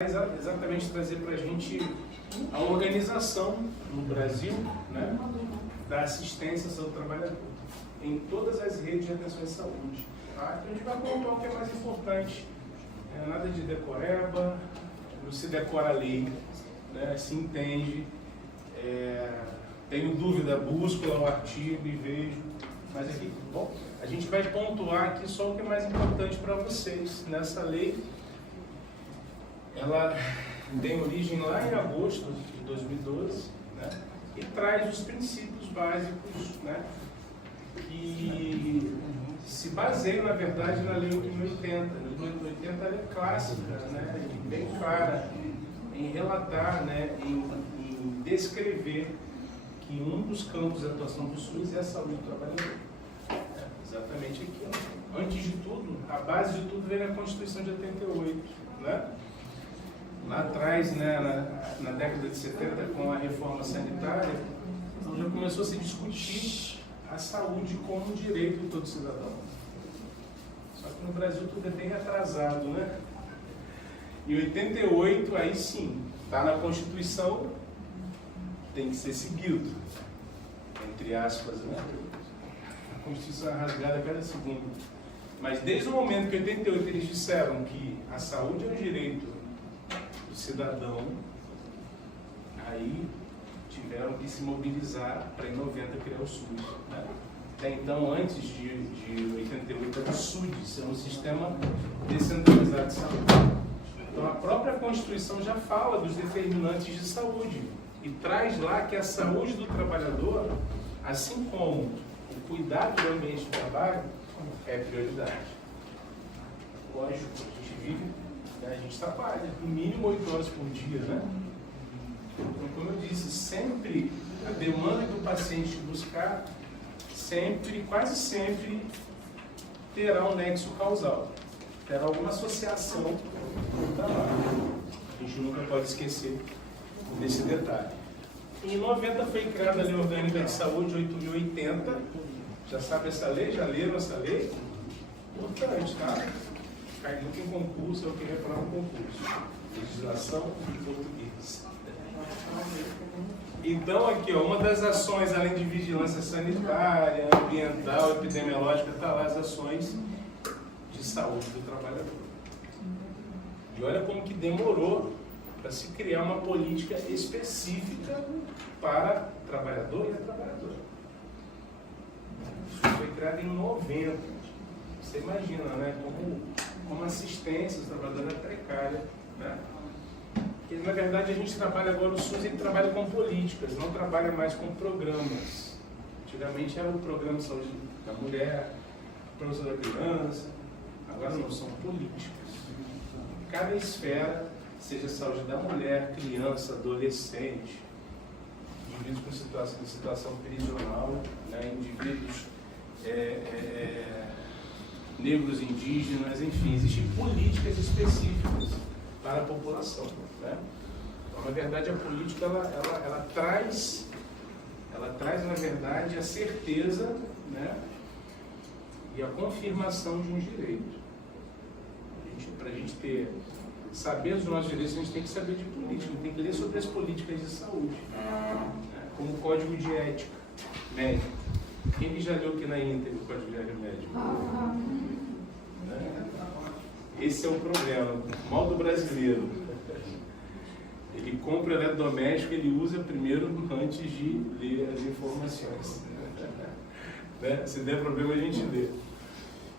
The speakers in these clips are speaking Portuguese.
Exatamente trazer para a gente a organização no Brasil, né, da assistência à saúde do trabalhador em todas as redes de atenção à saúde. Tá? Então a gente vai contar o que é mais importante. Nada de decoreba, não se decora a lei, né, se entende. Tenho dúvida, busco lá o artigo e vejo. Mas aqui, bom, a gente vai pontuar aqui só o que é mais importante para vocês nessa lei. Ela tem origem lá em agosto de 2012, né, e traz os princípios básicos, né, que se baseiam, na verdade, na Lei 8.080. A Lei 8.080 ela é clássica, né, bem clara em relatar, né, em descrever que um dos campos de atuação do SUS é a saúde do trabalhador. Exatamente aqui. Ó. Antes de tudo, a base de tudo vem na Constituição de 88, né? Lá atrás, né, na década de 70, com a reforma sanitária, então já começou a se discutir a saúde como um direito de todo cidadão. Só que no Brasil tudo é bem atrasado, né? Em 88, aí sim, está na Constituição, tem que ser seguido, entre aspas, né? A Constituição é rasgada a cada segundo. Mas desde o momento que em 88 eles disseram que a saúde é um direito cidadão, aí tiveram que se mobilizar para em 90 criar o SUS. Né? Até então, antes de 88, era o SUDES, é um sistema descentralizado de saúde. Então a própria Constituição já fala dos determinantes de saúde e traz lá que a saúde do trabalhador, assim como o cuidado do ambiente de trabalho, é prioridade. Lógico, a gente vive, a gente trabalha no mínimo 8 horas por dia, né? Então, como eu disse, sempre a demanda que o paciente buscar, sempre, quase sempre, terá um nexo causal, terá alguma associação com o trabalho. A gente nunca pode esquecer desse detalhe. Em 90 foi criada a Lei Orgânica de Saúde 8.080. Já sabe essa lei? Já leram essa lei? Importante, tá? Cai muito em concurso, eu queria falar um concurso. Legislação em português. Então aqui, ó, uma das ações, além de vigilância sanitária, ambiental, epidemiológica, está lá as ações de saúde do trabalhador. E olha como que demorou para se criar uma política específica para o trabalhador e a trabalhadora. Isso foi criado em 90. Você imagina, né, como assistência, o trabalhador é precária, né? Porque, na verdade, a gente trabalha agora, o SUS, ele trabalha com políticas, não trabalha mais com programas. Antigamente era o programa de saúde da mulher, o programa de saúde da criança, agora não, são políticas. Cada esfera, seja saúde da mulher, criança, adolescente, indivíduos com situação prisional, né, indivíduos negros, indígenas, enfim, existem políticas específicas para a população. Né? Então, na verdade, a política ela traz, na verdade, a certeza, né, e a confirmação de um direito. Para a gente saber os nossos direitos, a gente tem que saber de política, tem que ler sobre as políticas de saúde, né, como o Código de Ética Médica. Quem que já leu aqui na íntegra o Código de Ética Médica? Esse é o problema, o mal do brasileiro. Ele compra o eletrodoméstico, ele usa primeiro antes de ler as informações. Né? Se der problema, a gente lê.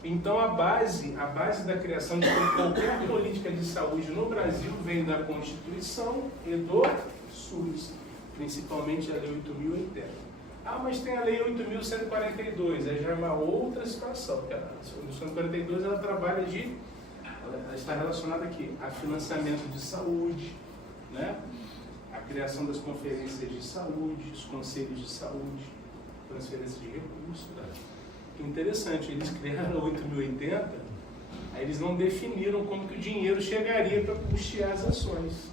Então, a base da criação de qualquer política de saúde no Brasil vem da Constituição e do SUS, principalmente a Lei 8.080. Ah, mas tem a Lei 8.142, aí já é uma outra situação. A Lei 142 ela trabalha ela está relacionada aqui a financiamento de saúde, né? A criação das conferências de saúde, os conselhos de saúde, transferência de recursos. Tá? Interessante, eles criaram a 8.080, aí eles não definiram como que o dinheiro chegaria para custear as ações.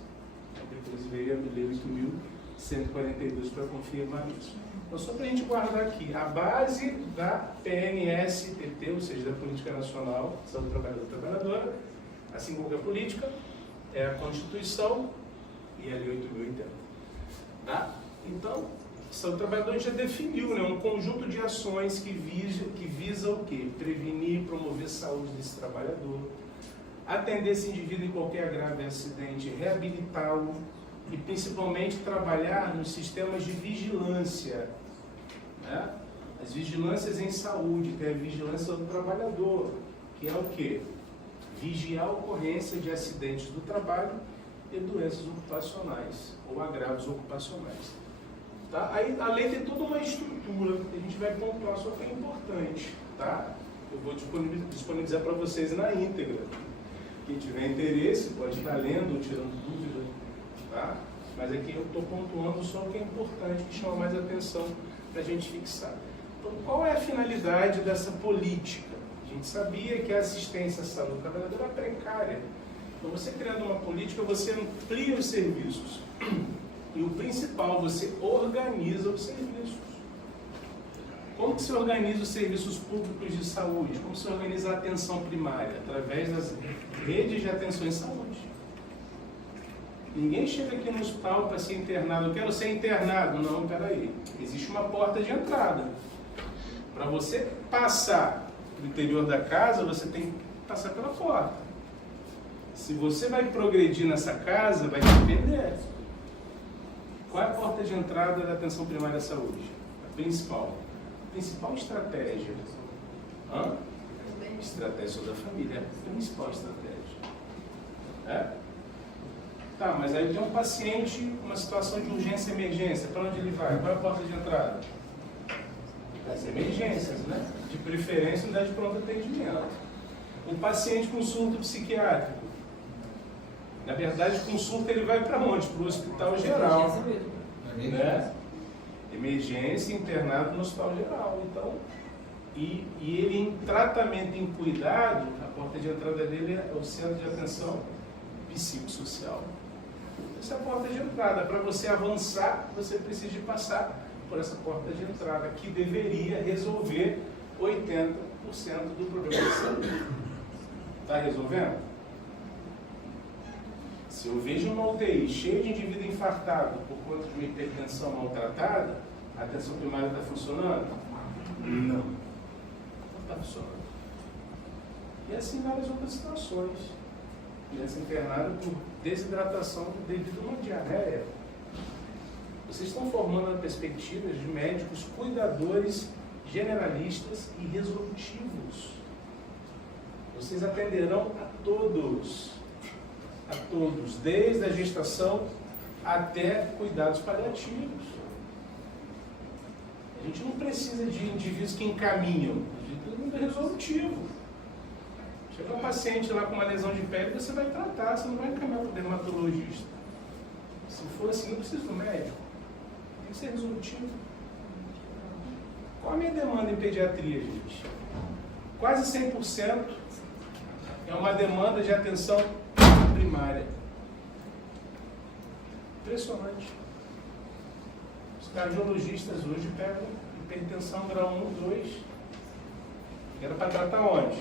Depois veio a Lei 8.142 para confirmar isso. Então, só para a gente guardar aqui, a base da PNSTT, ou seja, da Política Nacional de Saúde do Trabalhador e Trabalhadora, assim como a política, é a Constituição e a Lei 8.080. Tá? Então, o trabalhador já definiu, né, um conjunto de ações que visa o quê? Prevenir e promover a saúde desse trabalhador, atender esse indivíduo em qualquer grave acidente, reabilitá-lo e principalmente trabalhar nos sistemas de vigilância, né? As vigilâncias em saúde, que é a vigilância do trabalhador, que é o quê? Vigiar a ocorrência de acidentes do trabalho e doenças ocupacionais ou agravos ocupacionais. Tá? Aí a lei tem toda uma estrutura que a gente vai pontuar, só que é importante. Tá? Eu vou disponibilizar para vocês na íntegra. Quem tiver interesse pode estar lendo ou tirando dúvida. Tá? Mas aqui eu estou pontuando só o que é importante, que chama mais atenção para a gente fixar. Então, qual é a finalidade dessa política? A gente sabia que a assistência à saúde do trabalhador é precária. Então, você criando uma política, você amplia os serviços. E o principal, você organiza os serviços. Como que se organiza os serviços públicos de saúde? Como se organiza a atenção primária? Através das redes de atenção em saúde. Ninguém chega aqui no hospital para ser internado. Eu quero ser internado. Não, peraí. Existe uma porta de entrada. Para você passar para o interior da casa, você tem que passar pela porta. Se você vai progredir nessa casa, vai depender. Qual é a porta de entrada da atenção primária à saúde? A principal. A principal estratégia. Estratégia da família. A principal estratégia. É? Tá, mas aí tem um paciente, uma situação de urgência e emergência. Para onde ele vai? Qual é a porta de entrada? As emergências, né? De preferência, unidade de pronto atendimento. Um paciente com surto psiquiátrico. Na verdade, com surto ele vai para onde? Para o hospital geral. Né? Emergência, internado no hospital geral. Então, e ele em tratamento, em cuidado, a porta de entrada dele é o centro de atenção psicossocial. Essa é a porta de entrada. Para você avançar, você precisa de passar por essa porta de entrada, que deveria resolver 80% do problema de saúde. Está resolvendo? Se eu vejo uma UTI cheia de indivíduo infartado por conta de uma hipertensão maltratada, a atenção primária está funcionando? Não. Não está funcionando. E assim várias outras situações. Criança internada por desidratação devido a uma diarreia. Vocês estão formando perspectivas de médicos cuidadores, generalistas e resolutivos. Vocês atenderão a todos, desde a gestação até cuidados paliativos. A gente não precisa de indivíduos que encaminham, a gente precisa de resolutivo. Chega um paciente lá com uma lesão de pele, você vai tratar, você não vai encaminhar para o dermatologista. Se for assim, não precisa do médico. Tem que ser resolutivo. Qual a minha demanda em pediatria, gente? Quase 100% é uma demanda de atenção primária. Impressionante. Os cardiologistas hoje pegam hipertensão grau 1, 2. Era para tratar onde?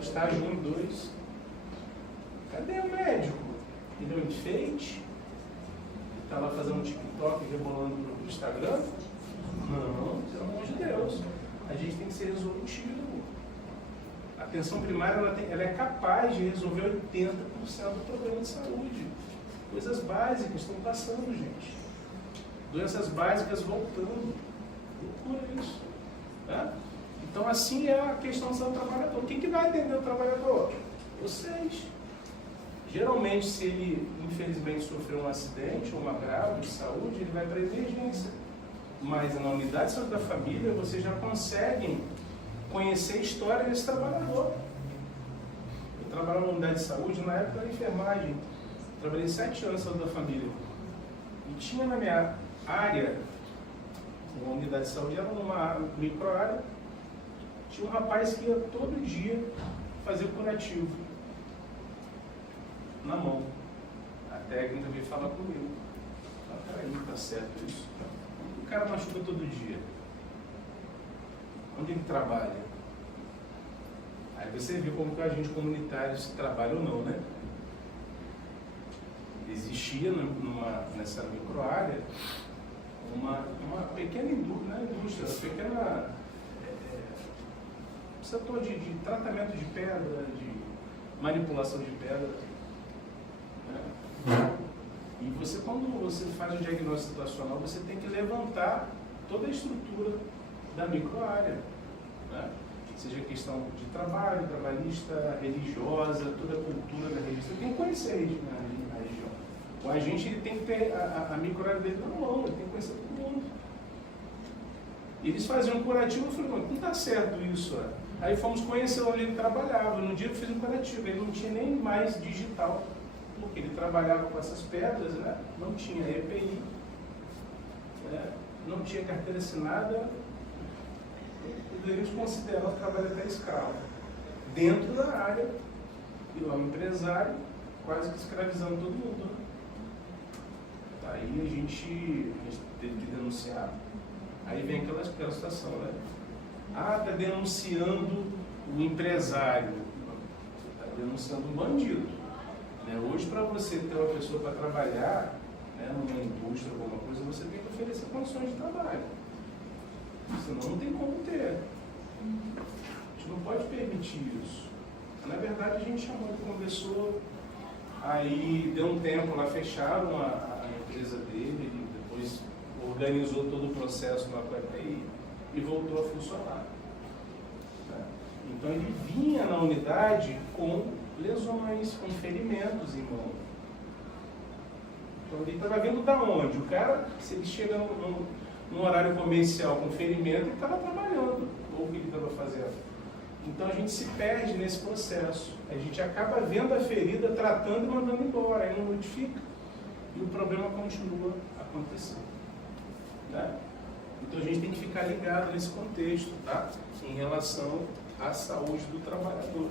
Estágio 1 e 2. Cadê o médico? Ele é um enfeite? Está lá fazendo um TikTok rebolando no Instagram? Não, pelo amor de Deus. A gente tem que ser resolutivo. A atenção primária ela é capaz de resolver 80% do problema de saúde. Coisas básicas estão passando, gente. Doenças básicas voltando. Loucura isso. Tá? Então, assim é a questão do trabalhador. Quem que vai atender o trabalhador? Vocês. Geralmente, se ele, infelizmente, sofreu um acidente ou uma grave de saúde, ele vai para a emergência. Mas na unidade de saúde da família, vocês já conseguem conhecer a história desse trabalhador. Eu trabalhava na unidade de saúde, na época da enfermagem. Trabalhei 7 anos na saúde da família. E tinha na minha área, uma unidade de saúde, era numa micro-área, tinha um rapaz que ia todo dia fazer o curativo. Na mão. A técnica veio falar comigo. Peraí, não está certo isso. O cara machuca todo dia. Onde ele trabalha? Aí você vê como que a gente comunitário se trabalha ou não, né? existia nessa microárea uma pequena indústria, uma pequena setor de tratamento de pedra, de manipulação de pedra. Né? E você, quando você faz um diagnóstico situacional, você tem que levantar toda a estrutura da microárea. Né? Seja questão de trabalho, trabalhista, religiosa, toda a cultura da região. Você tem que conhecer a região. O agente ele tem que ter a microárea dele na mão, ele tem que conhecer todo mundo. E eles faziam um curativo, eu falei, não está certo isso. Aí fomos conhecer onde ele trabalhava. No dia eu fiz um curativo, ele não tinha nem mais digital, porque ele trabalhava com essas pedras, né? Não tinha EPI, né? Não tinha carteira assinada. Poderíamos considerar o trabalho até escravo, dentro da área, e o empresário quase que escravizando todo mundo. Né? Aí a gente teve que denunciar. Aí vem aquela situação, né? Ah, está denunciando o empresário, está denunciando o bandido. Né? Hoje, para você ter uma pessoa para trabalhar, né, numa indústria, alguma coisa, você tem que oferecer condições de trabalho. Senão não tem como ter. A gente não pode permitir isso. Na verdade, a gente chamou, conversou, aí deu um tempo lá, fecharam a empresa dele, ele depois organizou todo o processo lá com a EPI e voltou a funcionar. Então ele vinha na unidade com lesões, com ferimentos em mão. Então ele estava vindo da onde? O cara, se ele chega num horário comercial com ferimento, ele estava trabalhando, ou o que ele estava fazendo. Então a gente se perde nesse processo. A gente acaba vendo a ferida, tratando e mandando embora, aí não notifica. E o problema continua acontecendo. Né? Então a gente tem que ficar ligado nesse contexto, tá? Em relação à saúde do trabalhador.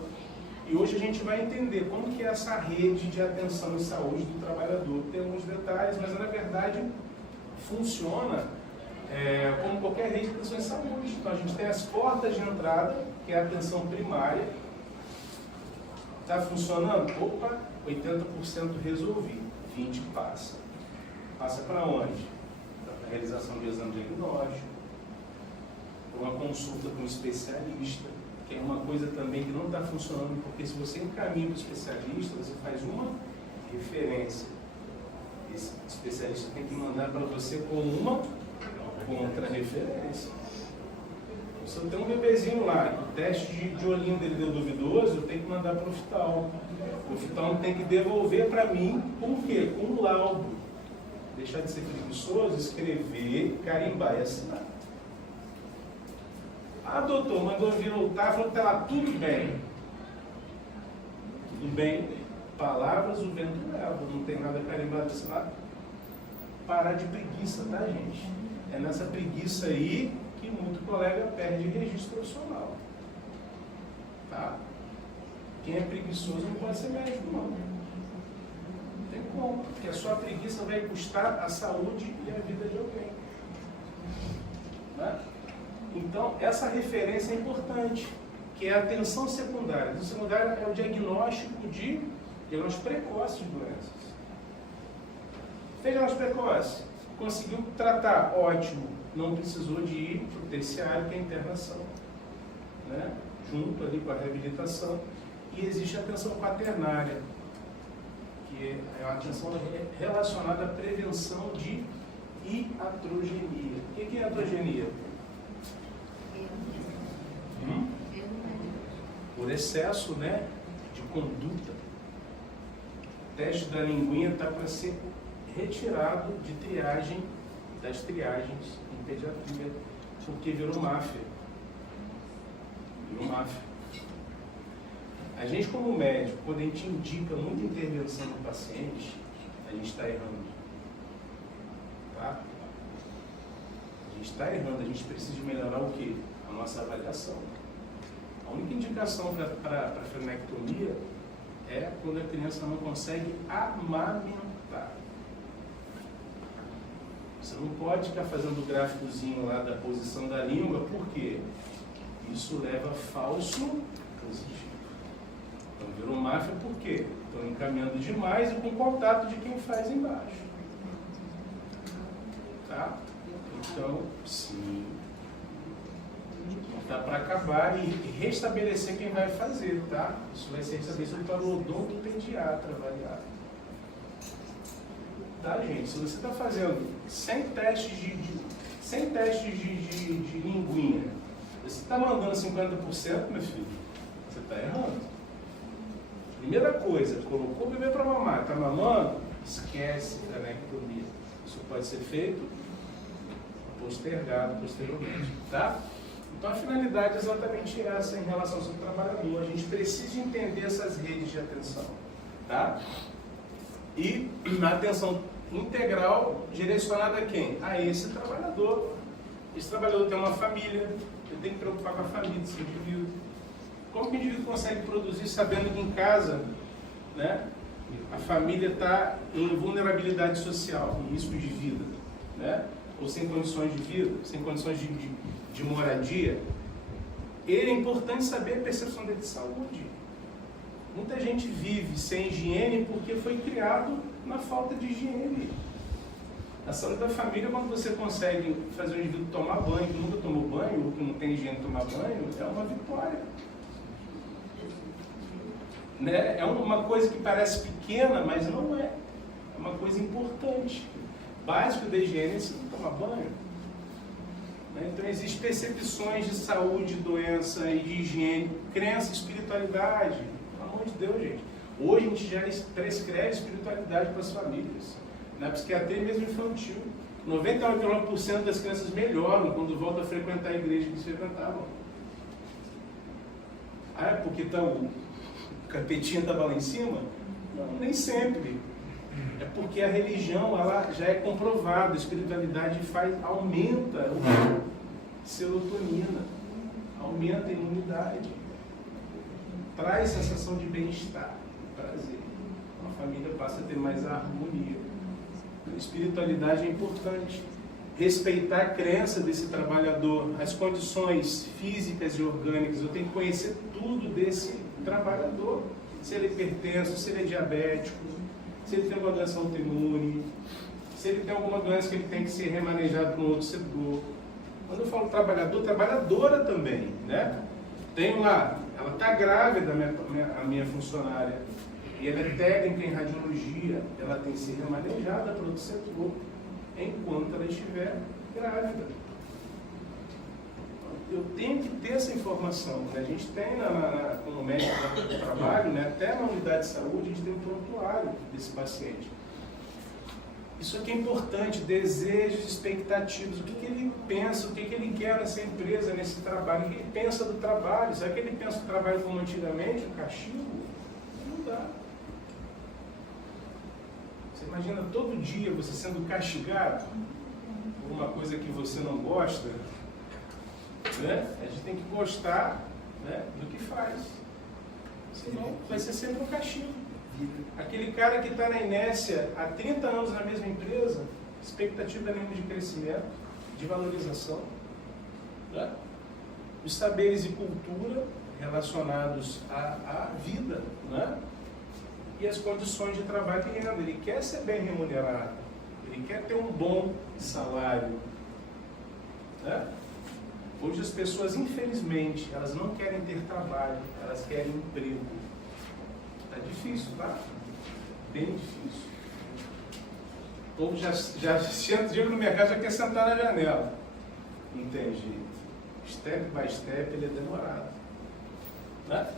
E hoje a gente vai entender como que é essa rede de atenção e saúde do trabalhador. Tem alguns detalhes, mas na verdade funciona como qualquer rede de atenção e saúde. Então a gente tem as portas de entrada, que é a atenção primária. Está funcionando? Opa, 80% resolvi, 20% passa. Passa para onde? Para a realização de exame diagnóstico, uma consulta com um especialista, que é uma coisa também que não está funcionando, porque se você encaminha para o especialista, você faz uma referência. Esse especialista tem que mandar para você com uma contra-referência. Se eu tenho um bebezinho lá, o teste de olhinho dele deu duvidoso, eu tenho que mandar para o oftalmo. O oftalmo tem que devolver para mim, com quê? Com um laudo. Deixar de ser preguiçoso, escrever, carimbar e assinar. Ah, doutor, mandou vir voltar, falou que está lá tudo bem. Tudo bem. Palavras o vento leva, não tem nada carimbado assinado. Parar de preguiça, tá, gente? É nessa preguiça aí que muito colega perde registro profissional. Tá? Quem é preguiçoso não pode ser médico, não. Não tem como, porque a sua preguiça vai custar a saúde e a vida de alguém. Né? Então, essa referência é importante, que é a atenção secundária. A atenção secundária é o diagnóstico precoce de doenças. Fez diagnóstico precoce, conseguiu tratar, ótimo, não precisou de ir para o terciário, que é a internação, né? Junto ali com a reabilitação. E existe a atenção quaternária, que é a atenção relacionada à prevenção de iatrogenia. O que é iatrogenia? Por excesso, né, de conduta. O teste da linguinha está para ser retirado de triagem, das triagens em pediatria, porque virou máfia. Virou máfia. A gente, como médico, quando a gente indica muita intervenção no paciente, a gente está errando. Tá? A gente está errando, a gente precisa melhorar o quê? A nossa avaliação. A única indicação para a frenectomia é quando a criança não consegue amamentar. Você não pode ficar fazendo o gráficozinho lá da posição da língua, por quê? Isso leva a falso positivo. Então virou máfia por quê? Estão encaminhando demais e com contato de quem faz embaixo. Tá? Então, sim, dá para acabar e restabelecer quem vai fazer, tá? Isso vai ser restabelecido para o odontopediatra avaliado. Tá, gente? Se você está fazendo 100 testes de linguinha, você está mandando 50%, meu filho, você está errando. Primeira coisa, colocou o bebê para mamar, está mamando, esquece da nectomia. Isso pode ser feito postergado posteriormente, tá? Então a finalidade é exatamente essa em relação ao seu trabalhador. A gente precisa entender essas redes de atenção, tá? E a atenção integral direcionada a quem? A esse trabalhador. Esse trabalhador tem uma família, ele tem que preocupar com a família desse indivíduo. Como que o indivíduo consegue produzir sabendo que em casa, né, a família está em vulnerabilidade social, em risco de vida, né? Ou sem condições de vida, sem condições de moradia? É importante saber a percepção dele de saúde. Muita gente vive sem higiene porque foi criado na falta de higiene. A saúde da família, quando você consegue fazer o indivíduo tomar banho, que nunca tomou banho, ou que não tem higiene de tomar banho, é uma vitória. Né? É uma coisa que parece pequena, mas não é. É uma coisa importante. Básico da higiene é se não tomar banho. Né? Então existem percepções de saúde, doença e de higiene, crença, espiritualidade. Pelo amor de Deus, gente. Hoje a gente já prescreve espiritualidade para as famílias. Na psiquiatria mesmo infantil, 99,9% das crianças melhoram quando voltam a frequentar a igreja que eles frequentavam. Ah, é porque o capetinha estava lá em cima? Não, nem sempre. É porque a religião ela já é comprovada, a espiritualidade aumenta a serotonina, aumenta a imunidade, traz sensação de bem-estar, prazer. A família passa a ter mais harmonia. A espiritualidade é importante. Respeitar a crença desse trabalhador, as condições físicas e orgânicas. Eu tenho que conhecer tudo desse trabalhador. Se ele é hipertenso, se ele é diabético, se ele tem uma doença autoimune, se ele tem alguma doença que ele tem que ser remanejado para um outro setor. Quando eu falo trabalhador, trabalhadora também, né? Tenho lá, ela está grávida, a minha funcionária, e ela é técnica em radiologia, ela tem que ser remanejada para outro setor, enquanto ela estiver grávida. Eu tenho que ter essa informação, né? A gente tem, como médico do trabalho, né? Até na unidade de saúde, a gente tem um prontuário desse paciente. Isso aqui é importante, desejos, expectativas, o que ele pensa, o que ele quer nessa empresa, nesse trabalho, o que ele pensa do trabalho. Será que ele pensa do trabalho como antigamente, um castigo? Não dá. Você imagina todo dia você sendo castigado por uma coisa que você não gosta, né? A gente tem que gostar, né, do que faz. Senão vai ser sempre um castigo. Aquele cara que está na inércia há 30 anos na mesma empresa, expectativa nenhuma de crescimento, de valorização, né? Os saberes e cultura relacionados à vida, né? E as condições de trabalho e renda. Ele quer ser bem remunerado, ele quer ter um bom salário, né? Hoje as pessoas, infelizmente, elas não querem ter trabalho, elas querem emprego. Está difícil, tá? Bem difícil. O povo já chega no mercado, já quer sentar na janela. Não tem jeito. Step by step, ele é demorado. Né?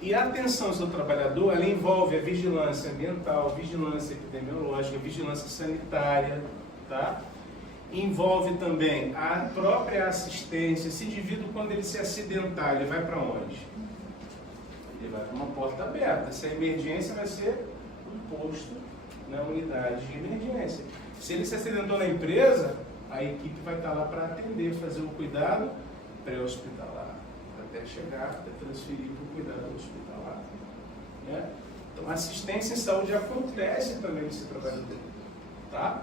E a atenção do trabalhador, ela envolve a vigilância ambiental, vigilância epidemiológica, vigilância sanitária, tá? Envolve também a própria assistência. Esse indivíduo, quando ele se acidentar, ele vai para onde? Ele vai para uma porta aberta. Se a emergência vai ser um posto na unidade de emergência. Se ele se acidentou na empresa, a equipe vai estar lá para atender, fazer o cuidado pré-hospitalar, até chegar, até transferir para o cuidado hospitalar. Né? Então, a assistência em saúde acontece também nesse trabalhador. Tá?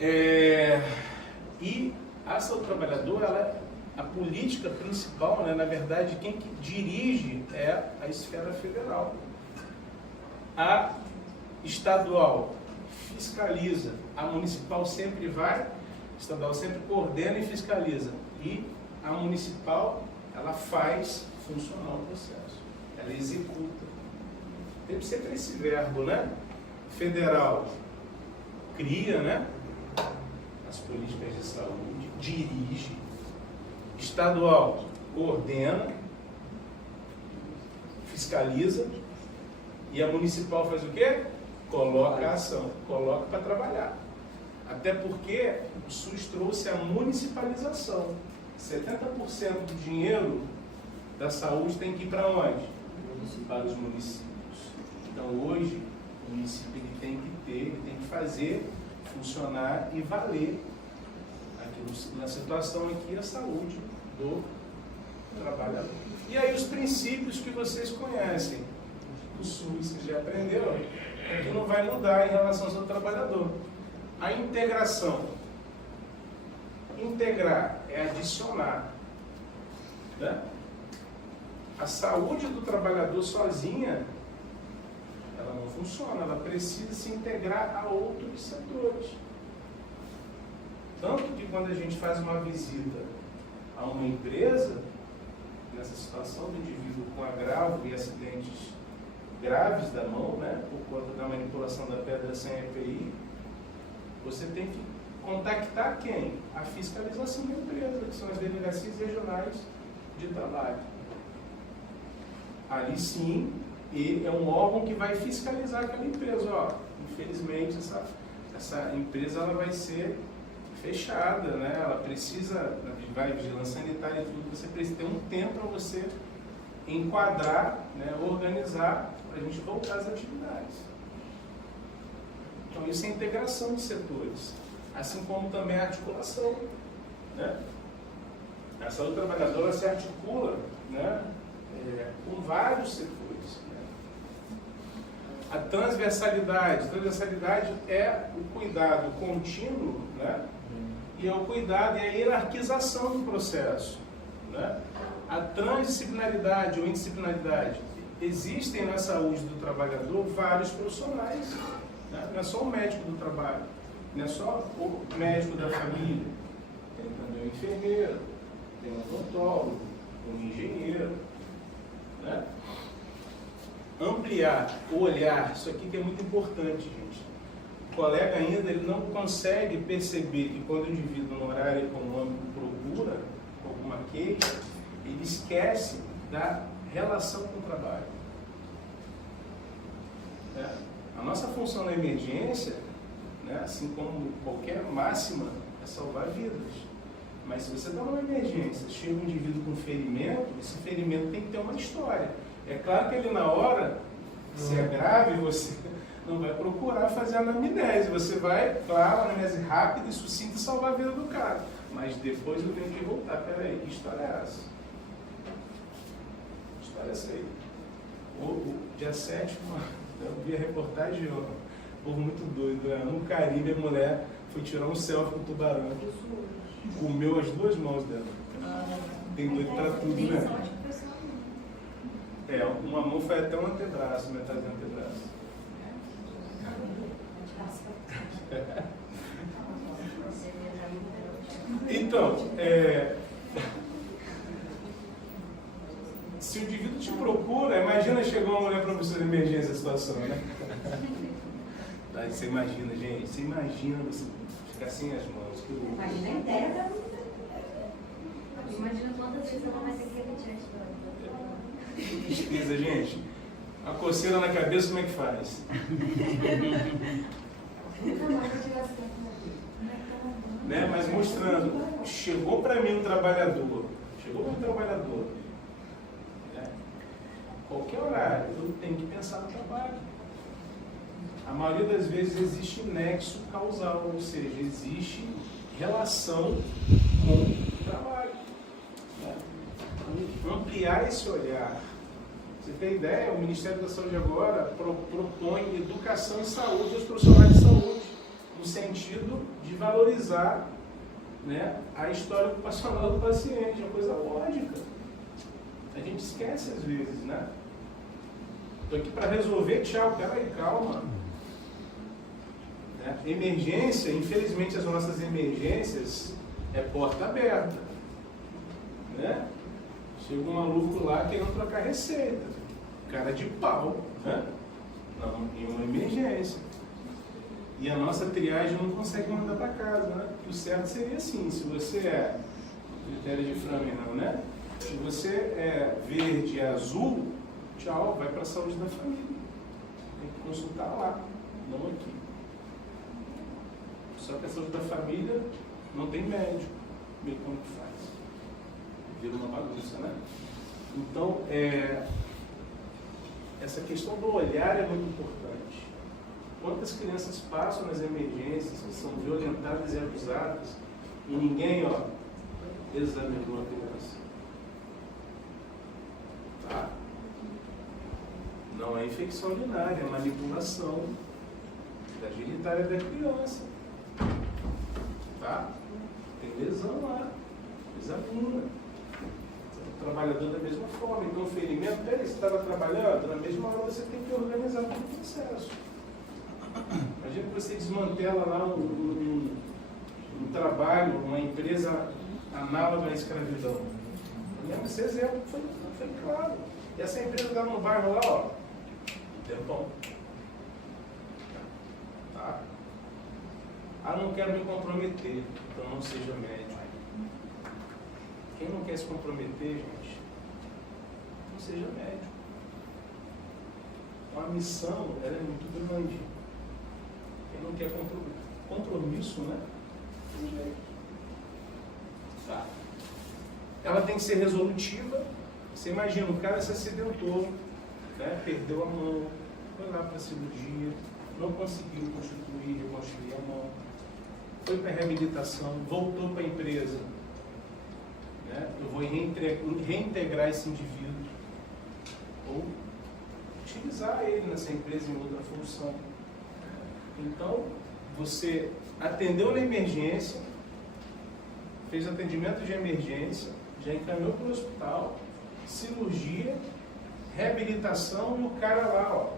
E a saúde trabalhadora, ela a política principal, né, na verdade, quem que dirige é a esfera federal. A estadual fiscaliza, a municipal sempre vai, a estadual sempre coordena e fiscaliza. E a municipal, ela faz funcionar o processo, ela executa. Tem sempre esse verbo, né? Federal cria, né, as políticas de saúde, dirige. Estadual coordena, fiscaliza. E a municipal faz o quê? Coloca a ação, coloca para trabalhar. Até porque o SUS trouxe a municipalização. 70% do dinheiro da saúde tem que ir para onde? Para os municípios. Então hoje, o município ele tem que ter, ele tem que fazer funcionar e valer aqui na situação aqui a saúde do trabalhador. E aí os princípios que vocês conhecem do SUS, você já aprendeu, é que não vai mudar em relação ao seu trabalhador. A integração. Integrar é adicionar. Né? A saúde do trabalhador sozinha, ela não funciona, ela precisa se integrar a outros setores. Tanto que quando a gente faz uma visita a uma empresa, nessa situação do indivíduo com agravo e acidentes graves da mão, né, por conta da manipulação da pedra sem EPI, você tem que contactar quem? A fiscalização da empresa, que são as delegacias regionais de trabalho. Ali sim, ele é um órgão que vai fiscalizar aquela empresa. Ó, infelizmente, essa empresa ela vai ser fechada, né? Ela precisa, vai vigilância sanitária e tudo, você precisa ter um tempo para você enquadrar, né, organizar, para a gente voltar às atividades. Então isso é integração de setores, assim como também a articulação, né? A saúde trabalhadora se articula, né, com vários setores. Né? A transversalidade é o cuidado contínuo, né? E é o cuidado e a hierarquização do processo. Né? A transdisciplinaridade ou indisciplinaridade. Existem na saúde do trabalhador vários profissionais. Né? Não é só o médico do trabalho, não é só o médico da família. Tem também o enfermeiro, tem um odontólogo, um engenheiro. Né? Ampliar o olhar, isso aqui que é muito importante, gente. O colega ainda ele não consegue perceber que quando o indivíduo no horário econômico procura alguma queixa, ele esquece da relação com o trabalho. A nossa função na emergência, né, assim como qualquer máxima, é salvar vidas. Mas se você está numa emergência, chega um indivíduo com ferimento, esse ferimento tem que ter uma história. É claro que ele na hora, se é grave, você não vai procurar fazer anamnese. Você vai, claro, anamnese rápida e sucinta e salvar a vida do cara. Mas depois eu tenho que voltar. Peraí, que história é essa? Que história é essa aí? O dia 7, eu vi a reportagem, um povo muito doido. Né? No Caribe, a mulher foi tirar um selfie com o tubarão. Comeu as duas mãos dela. Tem doido pra tudo, né? Uma mão foi até um antebraço, metade do antebraço. Então, se o indivíduo te procura, imagina chegar uma mulher para você de emergência a situação, né? Você imagina, gente, você ficar sem as mãos. Imagina a ideia. Imagina quantas vezes ela vai ter que repetir a história. Que tristeza, gente. Uma coceira na cabeça, como é que faz? Né? Mas mostrando, chegou para mim um trabalhador, né? Qualquer horário, eu tenho que pensar no trabalho. A maioria das vezes existe nexo causal, ou seja, existe relação com o trabalho. Né? Ampliar esse olhar. Você tem ideia? O Ministério da Saúde agora propõe educação em saúde aos profissionais de saúde, no sentido de valorizar né, a história ocupacional do paciente, é uma coisa lógica. A gente esquece às vezes, né? Estou aqui para resolver, tchau, peraí, calma. Né? Emergência, infelizmente as nossas emergências é porta aberta. Né? Chega um maluco lá querendo trocar receita. Cara de pau, né? Não, em uma emergência. E a nossa triagem não consegue mandar para casa, né? O certo seria assim, se você é critério de Framingham, né? Se você é verde e azul, tchau, vai para a saúde da família. Tem que consultar lá, não aqui. Só que a saúde da família não tem médico. Meio como que faz? Vira uma bagunça, né? Então, essa questão do olhar é muito importante. Quantas crianças passam nas emergências, que são violentadas e abusadas, e ninguém, examinou a criança. Tá? Não é infecção urinária, é manipulação da genitália da criança. Tá? Tem lesão lá, examina. O trabalhador da mesma forma. Então, o ferimento, peraí, você estava trabalhando, na mesma hora você tem que organizar todo o processo. Imagina que você desmantela lá um trabalho, uma empresa análoga à escravidão. Esse exemplo foi claro. E essa empresa estava no bairro lá, tempão. Tá? Ah, não quero me comprometer, então não seja médico. Quem não quer se comprometer, gente, não seja médico. A missão, ela é muito grande. Quem não quer compromisso, né? Tem jeito. Tá. Ela tem que ser resolutiva. Você imagina, o cara se acidentou, né? Perdeu a mão, foi lá para a cirurgia, não conseguiu reconstruir a mão, foi para a reabilitação, voltou para a empresa. Né? Eu vou reintegrar esse indivíduo ou utilizar ele nessa empresa em outra função. Então, você atendeu na emergência, fez atendimento de emergência, já encaminhou para o hospital, cirurgia, reabilitação, e o cara lá,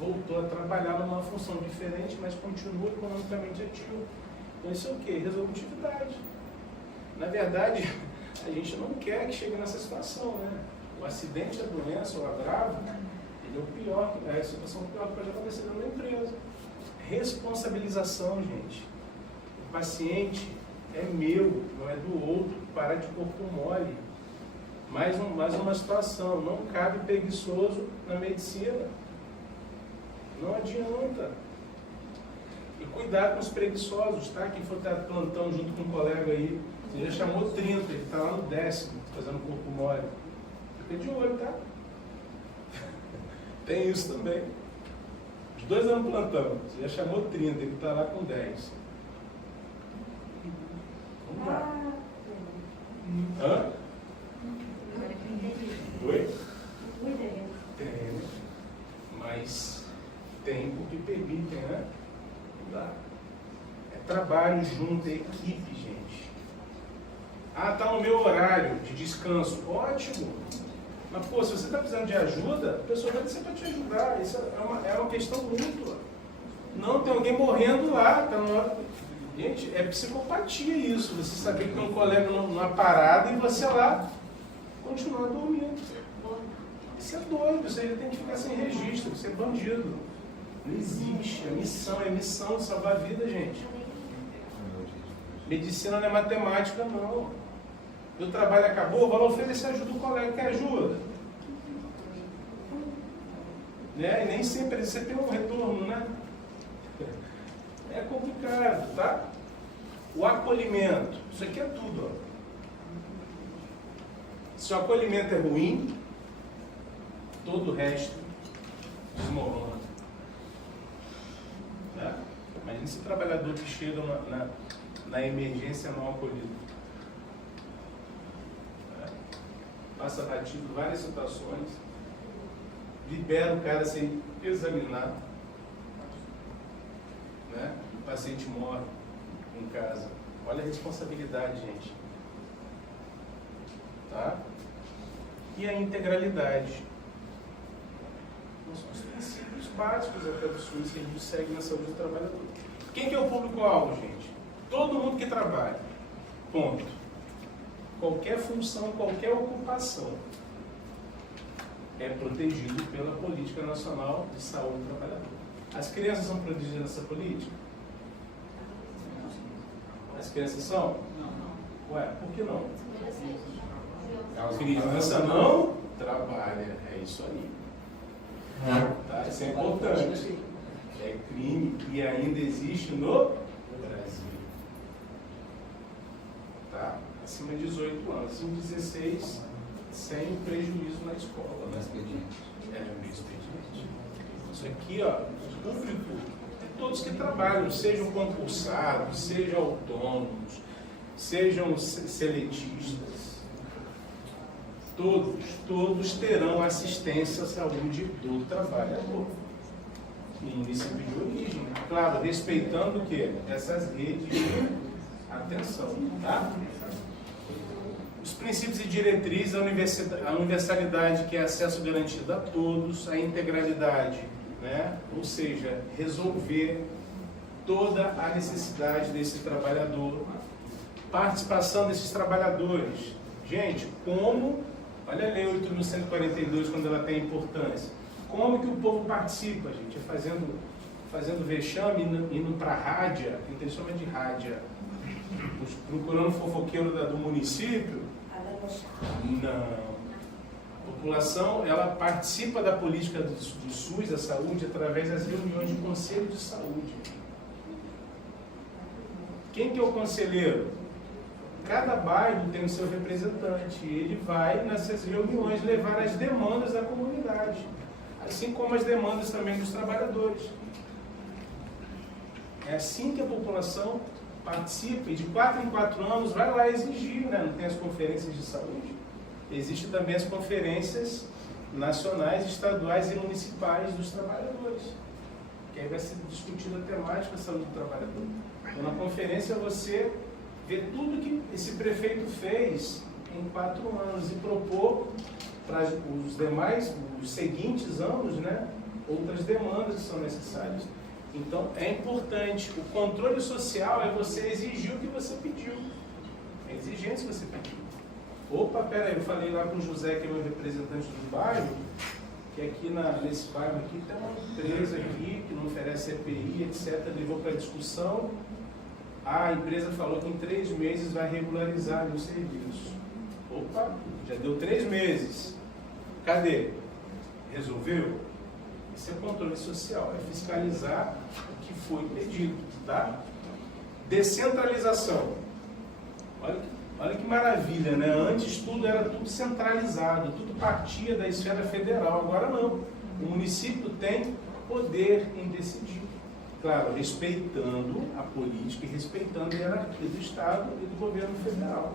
voltou a trabalhar numa função diferente, mas continua economicamente ativo. Então isso é o quê? Resolutividade. Na verdade, a gente não quer que chegue nessa situação, né? O acidente, a doença, o agravo, ele é o pior, é a situação pior que pode acontecer dentro da empresa. Responsabilização, gente. O paciente é meu, não é do outro. Parar de corpo mole. Mais uma situação. Não cabe preguiçoso na medicina. Não adianta. E cuidado com os preguiçosos, tá? Quem for dar plantão junto com um colega aí, você já chamou 30, ele está lá no 10º, fazendo corpo mole. Fica de olho, tá? Tem isso também. Os dois anos plantão, você já chamou 30, ele está lá com 10. Vamos lá. Hã? Oi? Tem, mas tem porque permitem, né? Não dá. É trabalho junto, é equipe, gente. Ah, tá no meu horário de descanso. Ótimo. Mas, pô, se você está precisando de ajuda, a pessoa vai descer para te ajudar. Isso é uma questão mútua. Não, tem alguém morrendo lá. Tá na hora... Gente, é psicopatia isso. Você saber que tem um colega numa parada e você lá continuar dormindo. Isso é doido. Isso aí tem que ficar sem registro. Isso é bandido. Não existe. É missão de salvar a vida, gente. Medicina não é matemática, não. Meu trabalho acabou, vai oferecer ajuda ao colega que ajuda. Né? E nem sempre você tem um retorno, né? É complicado, tá? O acolhimento. Isso aqui é tudo, ó. Se o acolhimento é ruim, todo o resto desmorona. Né? Imagina esse trabalhador que chega na emergência não acolhido. Passa batido várias situações, libera o cara sem examinar, né? O paciente morre em casa. Olha a responsabilidade, gente. Tá? E a integralidade. São os princípios básicos até do SUS que a gente segue na saúde do trabalhador. Quem que é o público-alvo, gente? Todo mundo que trabalha. Ponto. Qualquer função, qualquer ocupação é protegido pela Política Nacional de Saúde do Trabalhador. As crianças são protegidas nessa política? As crianças são? Não. Ué, por que não? A criança não trabalha. É isso aí. Tá? Isso é importante. É crime que ainda existe no Brasil. Tá? Acima de 18 anos. Acima de 16, sem prejuízo na escola. No expediente. É, no expediente. Isso aqui, ó, público, é todos que trabalham, sejam concursados, sejam autônomos, sejam seletistas. Todos terão assistência à saúde do trabalhador. Em município de origem. Claro, respeitando o quê? Essas redes de atenção. Tá? Os princípios e diretrizes, a universalidade, que é acesso garantido a todos, a integralidade, né? Ou seja, resolver toda a necessidade desse trabalhador, participação desses trabalhadores. Gente, como, olha a Lei 8.142, quando ela tem importância, como que o povo participa, gente? É fazendo vexame, indo para a rádia, que eles chamam de rádia, procurando fofoqueiro do município. Não. A população, ela participa da política do SUS, da saúde, através das reuniões de conselho de saúde. Quem que é o conselheiro? Cada bairro tem o seu representante. Ele vai nessas reuniões levar as demandas da comunidade, assim como as demandas também dos trabalhadores. É assim que a população participa, e de 4 em 4 anos vai lá exigir, né? Não tem as conferências de saúde. Existem também as conferências nacionais, estaduais e municipais dos trabalhadores, que aí vai ser discutida a temática da saúde do trabalhador. Então, na conferência você vê tudo que esse prefeito fez em 4 anos e propor para os seguintes anos, né, outras demandas que são necessárias. Então, é importante. O controle social é você exigir o que você pediu. É exigência que você pediu. Opa, peraí, eu falei lá com o José, que é meu representante do bairro, que aqui nesse bairro aqui tem uma empresa aqui que não oferece EPI, etc. Levou para discussão. A empresa falou que em 3 meses vai regularizar o serviço. Opa, já deu 3 meses. Cadê? Resolveu? Esse é o controle social, é fiscalizar o que foi pedido, tá? Descentralização. Olha que maravilha, né? Antes tudo era tudo centralizado, tudo partia da esfera federal. Agora não. O município tem poder em decidir. Claro, respeitando a política e respeitando a hierarquia do Estado e do governo federal.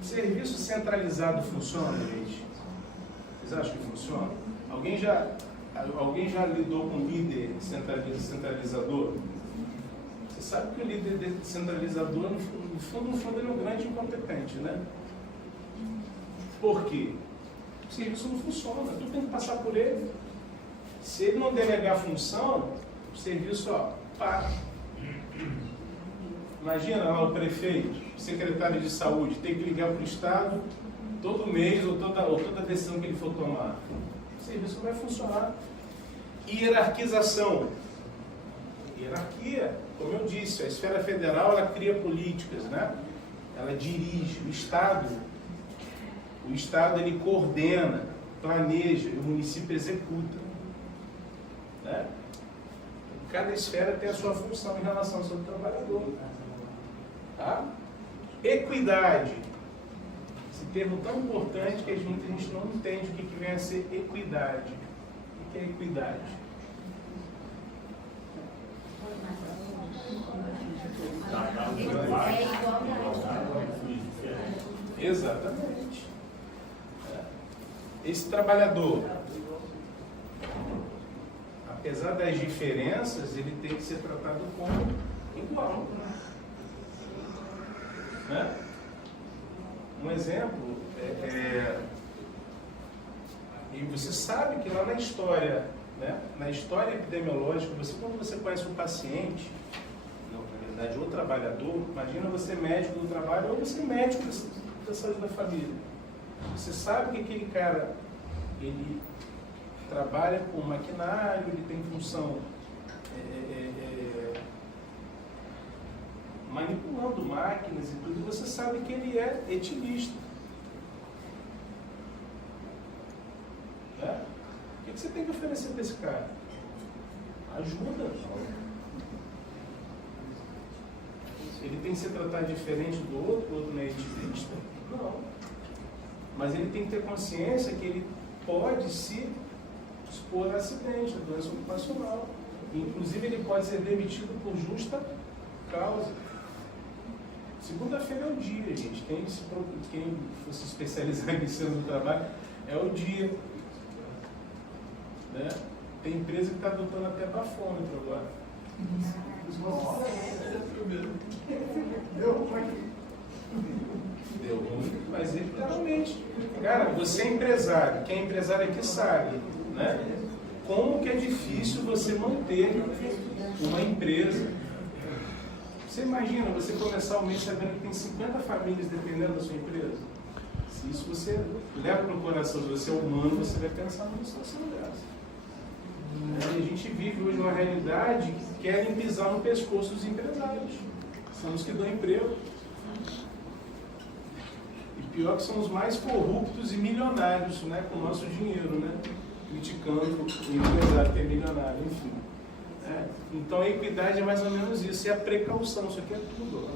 Serviço centralizado funciona, gente? Vocês acham que funciona? Alguém já lidou com líder centralizador? Você sabe que o líder centralizador, no fundo, ele é um grande incompetente, né? Por quê? O serviço não funciona, tudo tem que passar por ele. Se ele não delegar a função, o serviço, para. Imagina lá o prefeito, o secretário de saúde, tem que ligar para o Estado todo mês ou toda decisão que ele for tomar. O serviço não vai funcionar. Hierarquização. Hierarquia, como eu disse, a esfera federal ela cria políticas, né? Ela dirige. O Estado ele coordena, planeja e o município executa. Né? Cada esfera tem a sua função em relação ao seu trabalhador. Tá? Equidade. Esse termo tão importante que a gente não entende o que vem a ser equidade. O que é equidade? Exatamente. Esse trabalhador, apesar das diferenças, ele tem que ser tratado como igual. Né? Um exemplo e você sabe que lá na história, né, na história epidemiológica, quando você conhece um paciente, na verdade, ou trabalhador, imagina você médico do trabalho ou você médico da saúde da família. Você sabe que aquele cara, ele trabalha com maquinário, ele tem função manipulando máquinas e tudo, e você sabe que ele é etilista. Né? O que você tem que oferecer para esse cara? Ajuda. Ele tem que ser tratado diferente do outro, o outro não é etilista? Não. Mas ele tem que ter consciência que ele pode se expor a acidente, a doença ocupacional. Inclusive, ele pode ser demitido por justa causa. Segunda-feira é o dia, gente. Quem for se especializar em ensino do trabalho, é o dia. Né? Tem empresa que está adotando até bafômetro agora. Deu ruim, mas literalmente. Cara, você é empresário. Quem é empresário aqui sabe, né? Como que é difícil você manter uma empresa. Você imagina você começar o mês sabendo que tem 50 famílias dependendo da sua empresa? Se isso você leva no coração, se você é humano, você vai pensar numa situação dessa. E a gente vive hoje uma realidade que querem pisar no pescoço dos empresários. São os que dão emprego. E pior que são os mais corruptos e milionários, né, com o nosso dinheiro, né? Criticando o empresário que é milionário, enfim. Então a equidade é mais ou menos isso, e a precaução, isso aqui é tudo.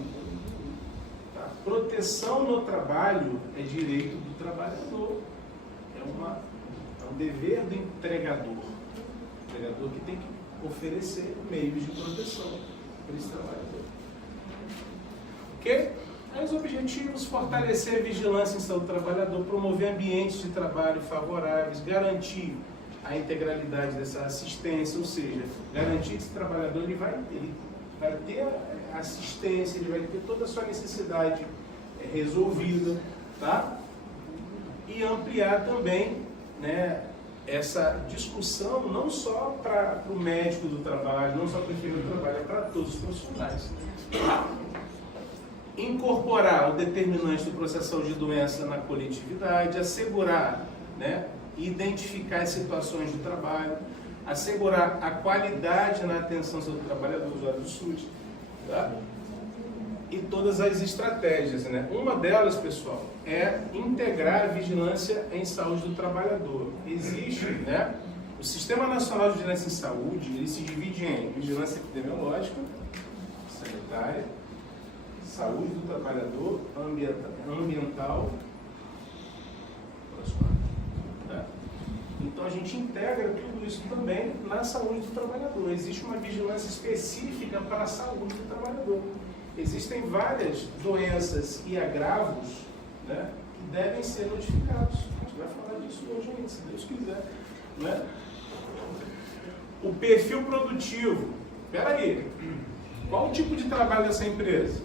Tá? Proteção no trabalho é direito do trabalhador, é um dever do empregador. O empregador que tem que oferecer meios de proteção para esse trabalhador. Ok? Aí os objetivos: fortalecer a vigilância em saúde do trabalhador, promover ambientes de trabalho favoráveis, garantir a integralidade dessa assistência, ou seja, garantir que esse trabalhador ele vai ter assistência, ele vai ter toda a sua necessidade resolvida, tá? E ampliar também, né, essa discussão não só para o médico do trabalho, não só para o enfermeiro do trabalho, é para todos os profissionais. Incorporar o determinante do processo de doença na coletividade, assegurar, né, identificar as situações do trabalho, assegurar a qualidade na atenção do trabalhador, usuário do SUS, tá? E todas as estratégias, né? Uma delas, pessoal, é integrar a vigilância em saúde do trabalhador. Existe, né, o Sistema Nacional de Vigilância em Saúde, ele se divide em vigilância epidemiológica, sanitária, saúde do trabalhador, ambiental. Então a gente integra tudo isso também na saúde do trabalhador. Existe uma vigilância específica para a saúde do trabalhador. Existem várias doenças e agravos, né, que devem ser notificados. A gente vai falar disso hoje ainda, se Deus quiser. Né? O perfil produtivo. Espera aí. Qual o tipo de trabalho dessa empresa?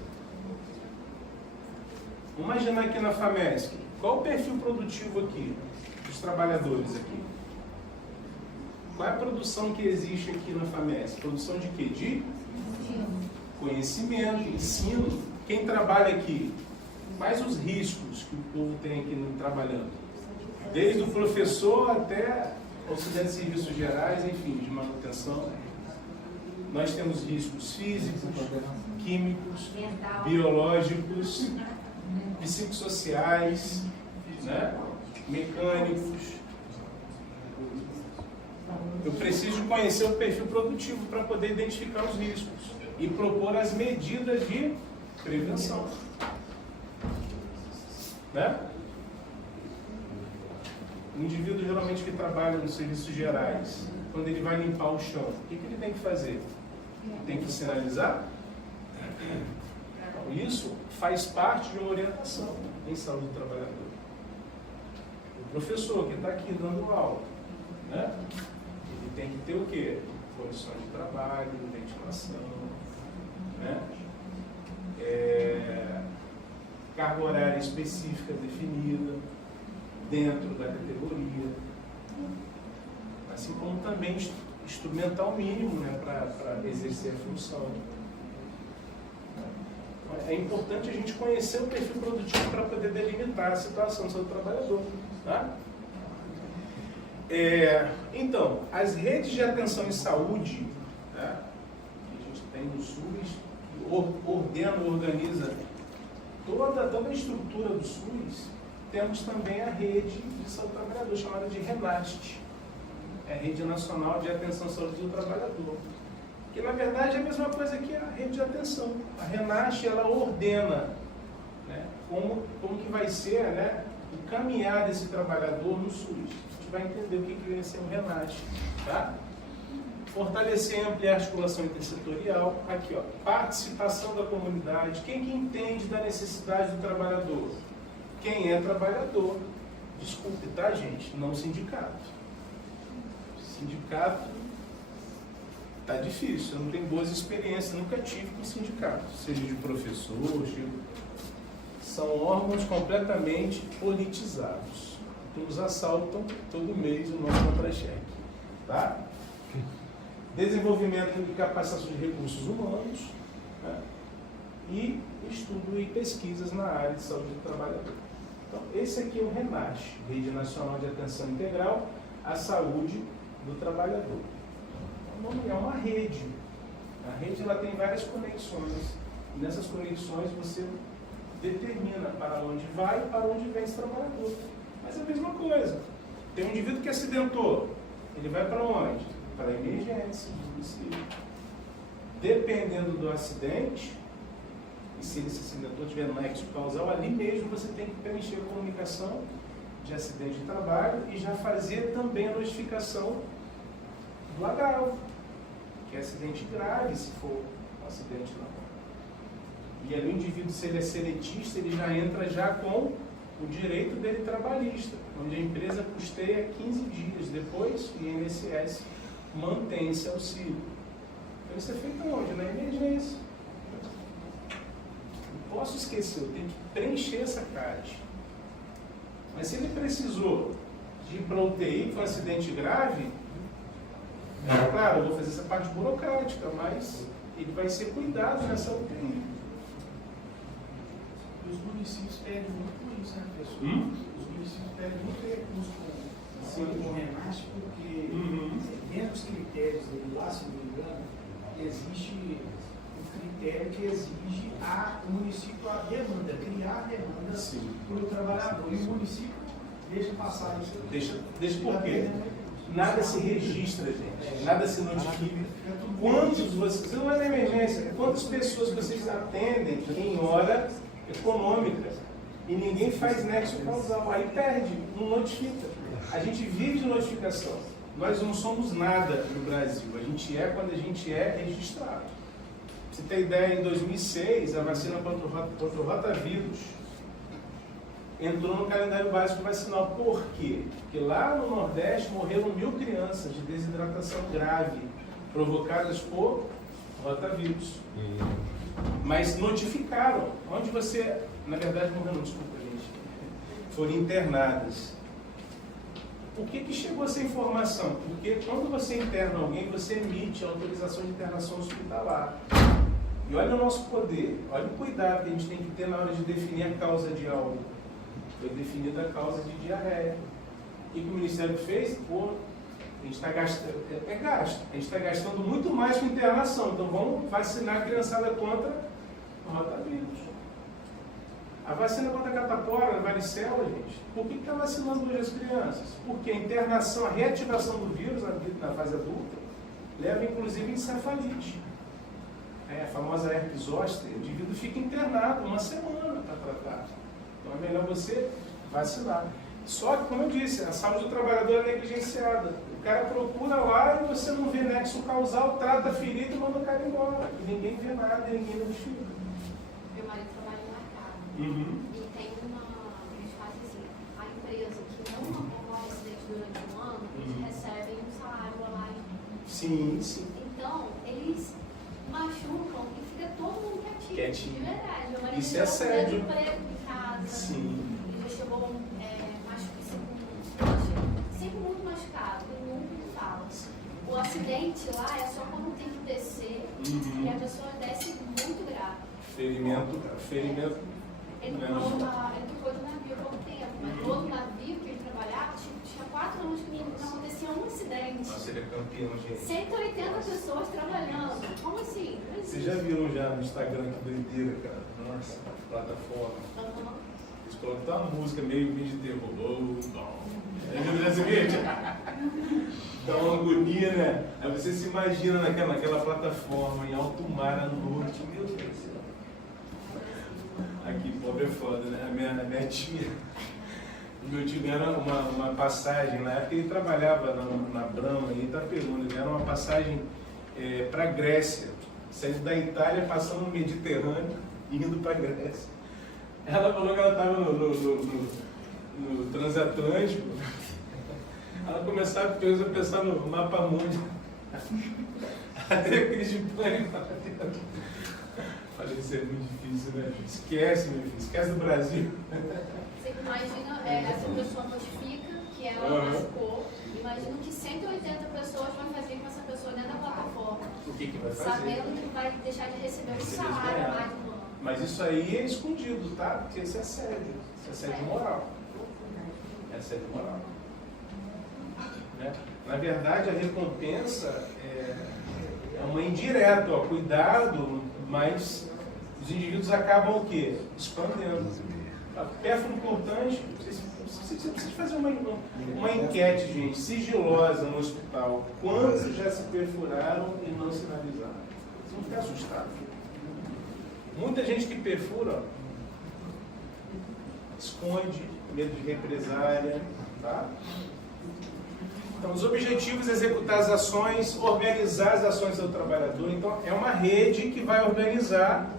Vamos imaginar aqui na FAMESC. Qual o perfil produtivo aqui? Dos trabalhadores aqui. Qual é a produção que existe aqui na FAMESC? Produção de quê? De conhecimento, ensino. Quem trabalha aqui? Quais os riscos que o povo tem aqui trabalhando? Desde o professor até auxiliar de serviços gerais, enfim, de manutenção. Nós temos riscos físicos, químicos, biológicos, psicossociais, né, mecânicos. Eu preciso conhecer o perfil produtivo para poder identificar os riscos e propor as medidas de prevenção. Né? O indivíduo geralmente que trabalha nos serviços gerais, quando ele vai limpar o chão, o que ele tem que fazer? Tem que sinalizar? Então, isso faz parte de uma orientação em saúde do trabalhador. O professor que está aqui dando aula, né? Ele tem que ter o quê? Condições de trabalho, ventilação, né? carga horária específica definida dentro da categoria, assim como também instrumental mínimo, né, para exercer a função. É importante a gente conhecer o perfil produtivo para poder delimitar a situação do seu trabalhador. Tá? Então, as redes de atenção em saúde, tá, que a gente tem no SUS, que organiza toda a estrutura do SUS, temos também a rede de saúde do trabalhador, chamada de RENAST, é a Rede Nacional de Atenção à Saúde do Trabalhador, que na verdade é a mesma coisa que a rede de atenção. A RENAST, ela ordena, né, como que vai ser, né, o caminhar desse trabalhador no SUS. A gente vai entender o que vai ser o RENAST, tá? Fortalecer e ampliar a articulação intersetorial. Aqui, ó, participação da comunidade. Quem que entende da necessidade do trabalhador? Quem é trabalhador. Desculpe, tá, gente? Não o sindicato. Sindicato tá difícil. Eu não tenho boas experiências, nunca tive com sindicato. Seja de professor, são órgãos completamente politizados. Que nos assaltam todo mês o nosso contra-cheque. Tá? Desenvolvimento e capacitação de recursos humanos, né? E estudo e pesquisas na área de saúde do trabalhador. Então, esse aqui é o RENAST, Rede Nacional de Atenção Integral à Saúde do Trabalhador. É uma rede. A rede, ela tem várias conexões. E nessas conexões você determina para onde vai e para onde vem esse trabalhador. Mas é a mesma coisa. Tem um indivíduo que acidentou. Ele vai para onde? Para a emergência. Dependendo do acidente, e se esse acidentou tiver no nexo causal, ali mesmo você tem que preencher a comunicação de acidente de trabalho e já fazer também a notificação do agravo, que é acidente grave, se for um acidente laboral. E ali o indivíduo, se ele é seletista, ele já entra já com o direito dele trabalhista, onde a empresa custeia 15 dias, depois o INSS mantém esse auxílio. Então isso é feito onde? Na emergência. Não posso esquecer, eu tenho que preencher essa caixa. Mas se ele precisou de ir para o UTI com um acidente grave, claro, eu vou fazer essa parte burocrática, mas ele vai ser cuidado nessa UTI. Os municípios pedem muito isso, né, pessoal? Os municípios pedem muito recurso com o RENAST, porque dentro dos critérios dele lá, se não me engano, existe um critério que exige o município a demanda, criar a demanda para o trabalhador. E o município deixa passar isso. Deixa por quê? Nada se registra, gente. Nada se notifica. Quantos você não é na emergência? Quantas pessoas vocês atendem em hora econômica e ninguém faz nexo causal? Aí perde, não notifica. A gente vive de notificação. Nós não somos nada no Brasil. A gente é quando a gente é registrado. Pra você ter ideia, em 2006, a vacina contra o rotavírus entrou no calendário básico vacinal. Por quê? Porque lá no Nordeste morreram 1.000 crianças de desidratação grave, provocadas por rotavírus. Mas notificaram. Onde você, na verdade, morreu, desculpa, gente, foram internadas. Por que chegou essa informação? Porque quando você interna alguém, você emite a autorização de internação hospitalar. E olha o nosso poder, olha o cuidado que a gente tem que ter na hora de definir a causa de algo. Foi definida a causa de diarreia. O que o Ministério fez? Pô, a gente está gastando, gasto. A gente está gastando muito mais com internação. Então vamos vacinar a criançada contra o rotavírus. A vacina contra a catapora, a varicela, gente, por que está vacinando hoje as crianças? Porque a internação, a reativação do vírus na fase adulta leva inclusive encefalite. A famosa herpes zoster, o indivíduo fica internado 1 semana para tratar. Então é melhor você vacinar. Só que, como eu disse, a saúde do trabalhador é negligenciada. O cara procura lá e você não vê nexo causal, trata a ferida e manda o cara embora. E ninguém vê nada, ninguém notifica. Meu marido trabalha no mercado. E tem a gente faz assim, a empresa que não ocorre acidente durante um ano, eles recebem um salário lá. Sim, sim. Então, eles machucam e fica todo mundo quietinho. De verdade. Meu marido Isso é sério. emprego em casa. Sim. Ele já chegou sempre muito machucado, todo mundo fala. O acidente lá é só quando tem que descer e a pessoa desce muito grave. Ferimento. Ele trocou de navio há pouco tempo, mas no outro navio que ele trabalhava, tinha 4 anos que não acontecia um acidente. Nossa, ele é campeão, gente. 180 pessoas trabalhando. Como assim? Vocês já viram já no Instagram que doideira, cara? Nossa, plataforma. Eles colocam uma música meio de terror. É mesmo desse vídeo? Dá uma agonia, né? Aí você se imagina naquela plataforma em alto mar à noite. Meu Deus do céu. Aqui, pobre é foda, né? A minha tia, o meu tio ganhou uma passagem, na época ele trabalhava na Brahma, em Itaperuna, ele ganhou uma passagem para a Grécia, saindo da Itália, passando no Mediterrâneo, indo para a Grécia. Ela falou que ela estava no transatlântico, ela começava a pensar no mapa mundi, até crise de pânico. Falei, isso é muito difícil, né? Esquece, meu filho, esquece do Brasil. Você imagina, essa pessoa notifica que ela machucou, imagina que 180 pessoas vão fazer com essa pessoa dentro da plataforma. O que vai fazer? Sabendo que vai deixar de receber um salário mais um ano. Mas isso aí é escondido, tá? Porque isso é assédio. Isso é assédio moral. É assédio moral. Né? Na verdade, a recompensa é uma indireta, ó, cuidado, mas os indivíduos acabam o quê? Expandendo. Pérfuro cortante, você precisa fazer uma enquete, gente, sigilosa no hospital. Quantos já se perfuraram e não sinalizaram? Vocês vão ficar assustados. Muita gente que perfura esconde, medo de represália, tá? Então, os objetivos: executar as ações, organizar as ações do trabalhador. Então, é uma rede que vai organizar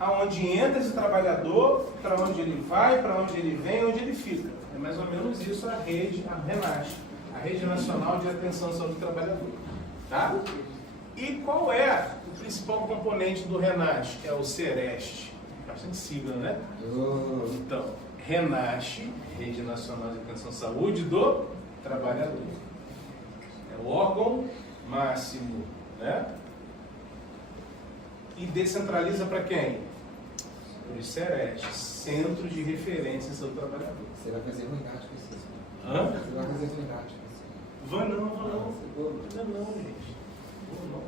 aonde entra esse trabalhador, para onde ele vai, para onde ele vem, onde ele fica. É mais ou menos isso a rede, a RENASH, a Rede Nacional de Atenção à Saúde do Trabalhador. Tá? E qual é o principal componente do RENASH? É o CEREST. Bastante sigla, né? Então, RENASH, Rede Nacional de Atenção à Saúde do Trabalhador. É o órgão máximo, né? E descentraliza para quem? Para os CEREST, Centros de Referência do Trabalhador. Você vai fazer ruindade com isso? Hã? Você vai fazer ruindade com isso? Vou não, gente. Vou não.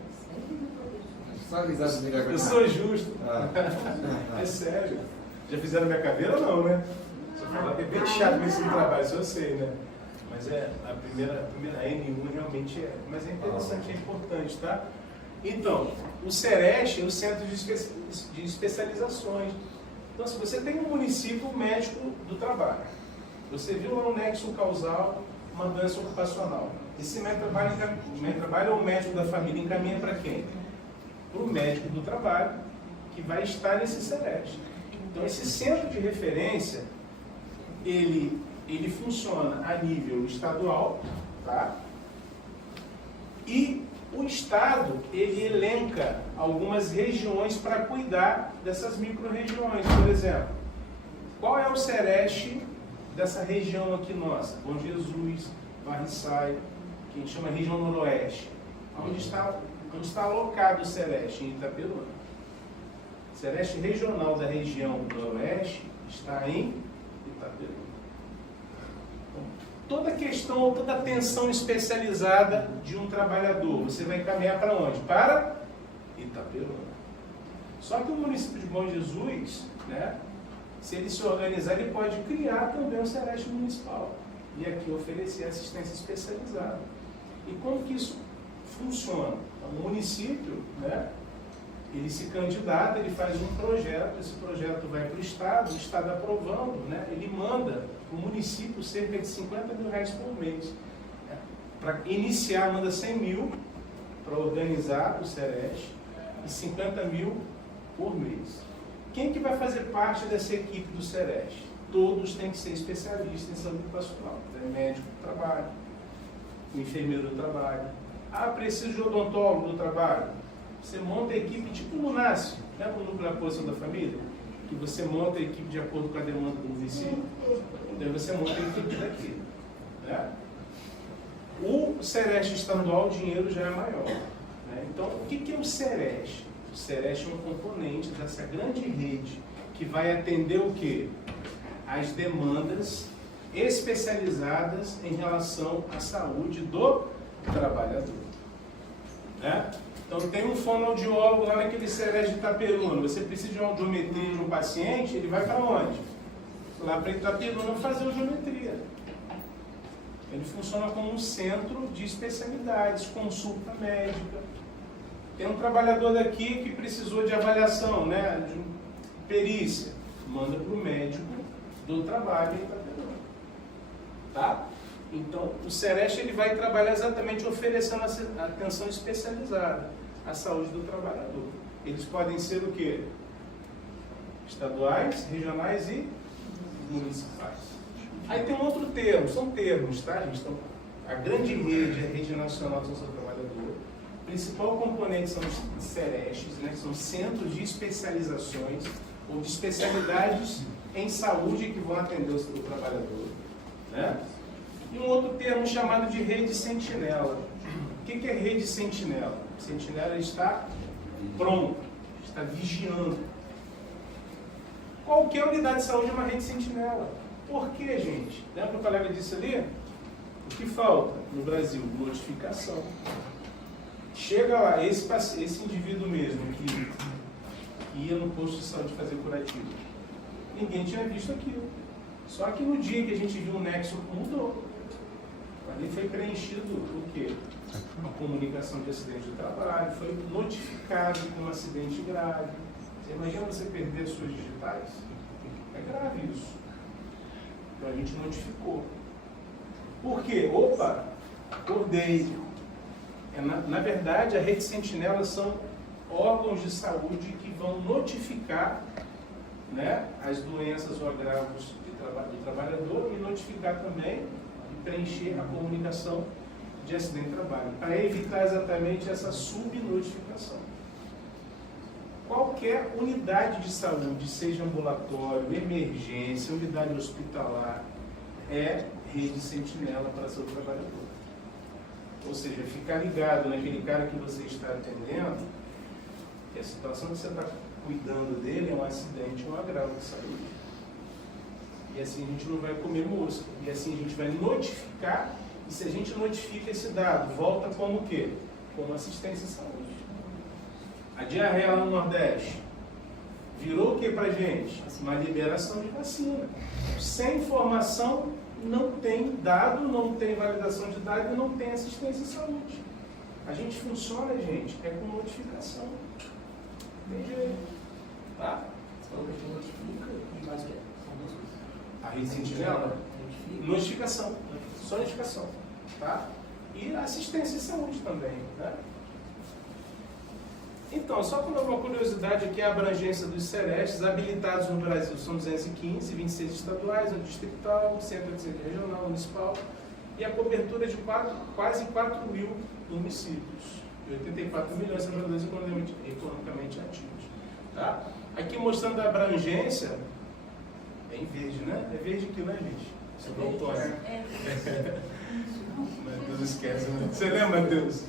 Só risada de melhor. Eu sou justo. É sério. Já fizeram minha cadeira ou não, né? Só falar que é bem chato nesse trabalho, isso eu sei, né? Mas a primeira N1 realmente é. Mas é interessante, é importante, tá? Então, o CEREST é o Centro de Especializações. Então, se você tem um município médico do trabalho, você viu lá um nexo causal, uma doença ocupacional. Esse médico de trabalho ou o médico da família encaminha para quem? Para o médico do trabalho, que vai estar nesse CEREST. Então, esse centro de referência, ele funciona a nível estadual, tá? E o Estado, ele elenca algumas regiões para cuidar dessas micro-regiões. Por exemplo, qual é o CEREST dessa região aqui nossa? Bom Jesus, Varriçai, que a gente chama região noroeste. Onde está alocado o CEREST? Em Itaperuna. O CEREST regional da região noroeste está em Itaperuna. Toda questão, toda atenção especializada de um trabalhador, você vai encaminhar para onde? Para Itaperuna. Só que o município de Bom Jesus, né, se ele se organizar, ele pode criar também um CEREST municipal e aqui oferecer assistência especializada. E como que isso funciona? O município, né, ele se candidata, ele faz um projeto, esse projeto vai para o Estado aprovando, né, ele manda para o município cerca de R$50 mil por mês. Para iniciar, manda 100 mil para organizar o CEREST e 50 mil por mês. Quem que vai fazer parte dessa equipe do CEREST? Todos têm que ser especialistas em saúde ocupacional. Médico do trabalho, enfermeiro do trabalho. Ah, preciso de odontólogo do trabalho. Você monta a equipe tipo no NASCE, né, para o núcleo de apoio da família. que você monta a equipe de acordo com a demanda do município, daí você monta a equipe daqui. Né? O Sereste estadual, o dinheiro já é maior. Né? Então, o que é o Sereste? O Sereste é um componente dessa grande rede que vai atender o quê? As demandas especializadas em relação à saúde do trabalhador. Né? Então tem um fonoaudiólogo lá naquele Sereste de Itaperuna, você precisa de uma audiometria de um paciente, ele vai para onde? Lá para Itaperuna fazer audiometria. Ele funciona como um centro de especialidades, consulta médica. Tem um trabalhador daqui que precisou de avaliação, né, de perícia, manda para o médico do trabalho em Itaperuna. Tá? Então, o Sereste ele vai trabalhar exatamente oferecendo atenção especializada à saúde do trabalhador. Eles podem ser o quê? Estaduais, regionais e municipais. Aí tem um outro termo, são termos, tá, gente? Então, a grande rede é a Rede Nacional de Saúde do Trabalhador. O principal componente são os Serestes, né, que são centros de especializações ou de especialidades em saúde que vão atender o trabalhador. Né? E um outro termo chamado de rede sentinela. O que é rede sentinela? Sentinela está pronto, está vigiando. Qualquer unidade de saúde é uma rede sentinela. Por quê, gente? Lembra que o colega disse ali? O que falta no Brasil? Notificação. Chega lá, esse indivíduo mesmo que ia no posto de saúde fazer curativo, ninguém tinha visto aquilo. Só que no dia que a gente viu o nexo, mudou. Ali foi preenchido o quê? A comunicação de acidente de trabalho, foi notificado com um acidente grave. Você imagina você perder as suas digitais? É grave isso. Então a gente notificou. Por quê? Opa, acordei. Na verdade, a rede sentinela são órgãos de saúde que vão notificar, né, as doenças ou agravos do trabalhador e notificar também e preencher a comunicação de acidente de trabalho, para evitar exatamente essa subnotificação. Qualquer unidade de saúde, seja ambulatório, emergência, unidade hospitalar, é rede sentinela para seu trabalhador. Ou seja, ficar ligado naquele cara que você está atendendo, que a situação que você está cuidando dele é um acidente ou um agravo de saúde. E assim a gente não vai comer mosca. E assim a gente vai notificar, e se a gente notifica esse dado, volta como o quê? Como assistência à saúde. A diarreia lá no Nordeste virou o que pra gente? Uma liberação de vacina. Sem informação, não tem dado, não tem validação de dado e não tem assistência à saúde. A gente funciona, gente, é com notificação. Tem jeito. Tá? A rede sentinela? Notificação. Só notificação. Tá? E assistência à saúde também. Né? Então, só como uma curiosidade aqui, a abrangência dos Serestes habilitados no Brasil são 215, 26 estaduais, um distrital, 180 regional, municipal, e a cobertura de quase 4 mil municípios, e 84 milhões de trabalhadores economicamente ativos. Tá? Aqui mostrando a abrangência, é em verde, né? É verde aqui, né, gente? Isso é outono. Matheus esquece, né? Você lembra, Matheus?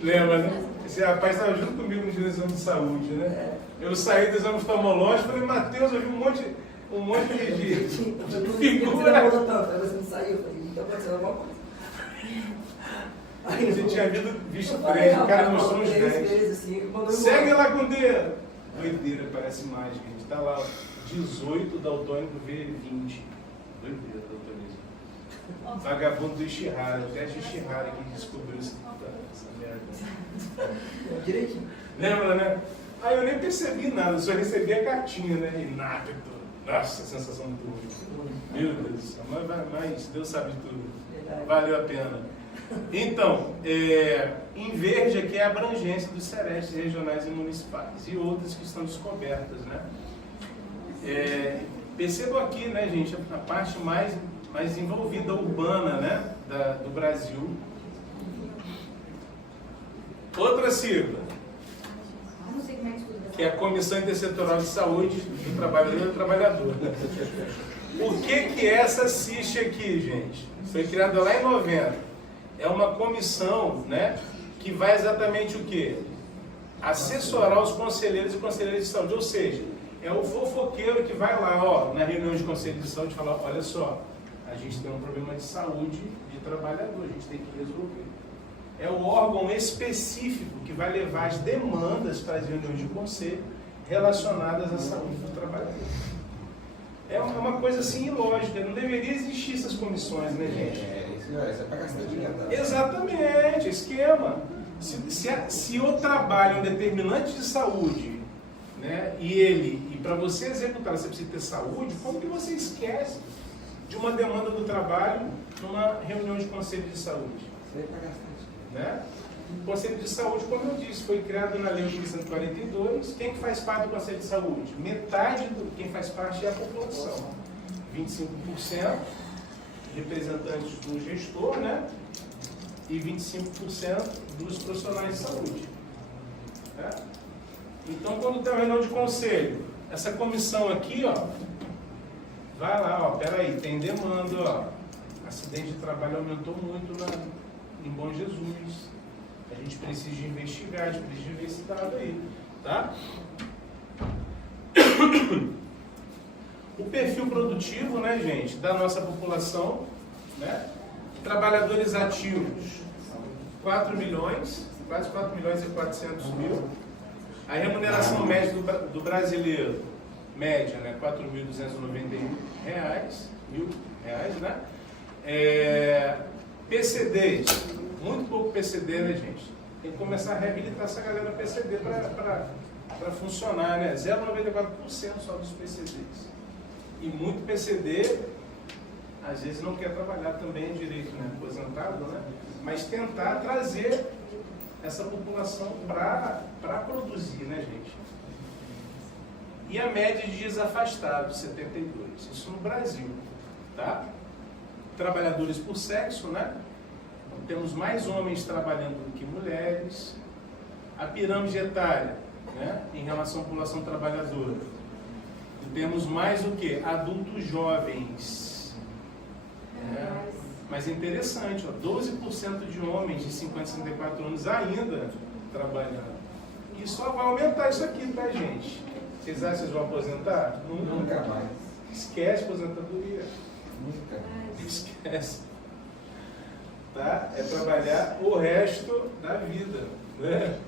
Lembra, né? Esse rapaz estava junto comigo no exame de saúde, né? Eu saí do exame oftalmológico e falei, Matheus, eu vi um monte de figura. Aí você não saiu, eu falei, então aconteceu alguma coisa. Você tinha visto 3, o cara mostrou uns 10. Segue lá com o dedo. Doideira, parece mais, gente. Tá lá, 18 daltônico V20. Doideira, daltonismo. Vagabundo do Ishihara, o teste Ishihara que descobriu essa merda. Direitinho. Lembra, né? Aí eu nem percebi nada, só recebi a cartinha, né? Inápito. Nossa, sensação muito ruim. Meu Deus do céu, mas Deus sabe tudo. Valeu a pena. Então, em verde aqui é a abrangência dos Serestes regionais e municipais e outras que estão descobertas, né? Percebam aqui, né, gente, a parte mais envolvida, urbana, né, do Brasil. Outra sigla. No segmento de que é a Comissão Intersetorial de Saúde do Trabalhador e do Trabalhador. O que é essa CIST aqui, gente? Foi criada lá em 90. É uma comissão, né, que vai exatamente o quê? Assessorar os conselheiros e conselheiras de saúde. Ou seja, é o fofoqueiro que vai lá, ó, na reunião de conselho de saúde e fala, olha só, a gente tem um problema de saúde de trabalhador, a gente tem que resolver. É o órgão específico que vai levar as demandas para as reuniões de conselho relacionadas à saúde do trabalhador. É uma coisa assim ilógica, não deveria existir essas comissões, né, gente? Isso é para gastar dinheiro. Exatamente, esquema. Se o trabalho é um determinante de saúde, né, e para você executar você precisa ter saúde, como que você esquece de uma demanda do trabalho numa reunião de conselho de saúde? Isso é para gastar dinheiro. Né? O Conselho de Saúde, como eu disse, foi criado na Lei 8.142. Quem que faz parte do Conselho de Saúde? Metade do quem faz parte é a população. 25% representantes do gestor, né? E 25% dos profissionais de saúde. Né? Então, quando tem uma reunião de conselho, essa comissão aqui, ó, vai lá, ó, peraí, tem demanda, ó. Acidente de trabalho aumentou muito em Bom Jesus. A gente precisa de investigar, a gente precisa ver esse dado aí, tá? O perfil produtivo, né, gente, da nossa população, né? Trabalhadores ativos, 4 milhões, quase 4 milhões e 400 mil. A remuneração média do brasileiro, média, né, R$ 4.291, mil reais, né? PCDs, muito pouco PCD, né, gente? Tem que começar a reabilitar essa galera PCD para funcionar, né? 0,94% só dos PCDs. E muito PCD, às vezes não quer trabalhar também direito, né? Aposentado, né? Mas tentar trazer essa população para produzir, né, gente? E a média de dias afastados, 72. Isso no Brasil, tá? Trabalhadores por sexo, né? Temos mais homens trabalhando do que mulheres. A pirâmide etária, né? Em relação à população trabalhadora. Temos mais o que? Adultos jovens. Mas é interessante, ó, 12% de homens de 50 a 54 anos ainda trabalhando. E só vai aumentar isso aqui, tá, gente? Vocês acham que vocês vão aposentar? Nunca mais. Esquece aposentadoria. Nunca. Esquece. Tá? É trabalhar o resto da vida, né?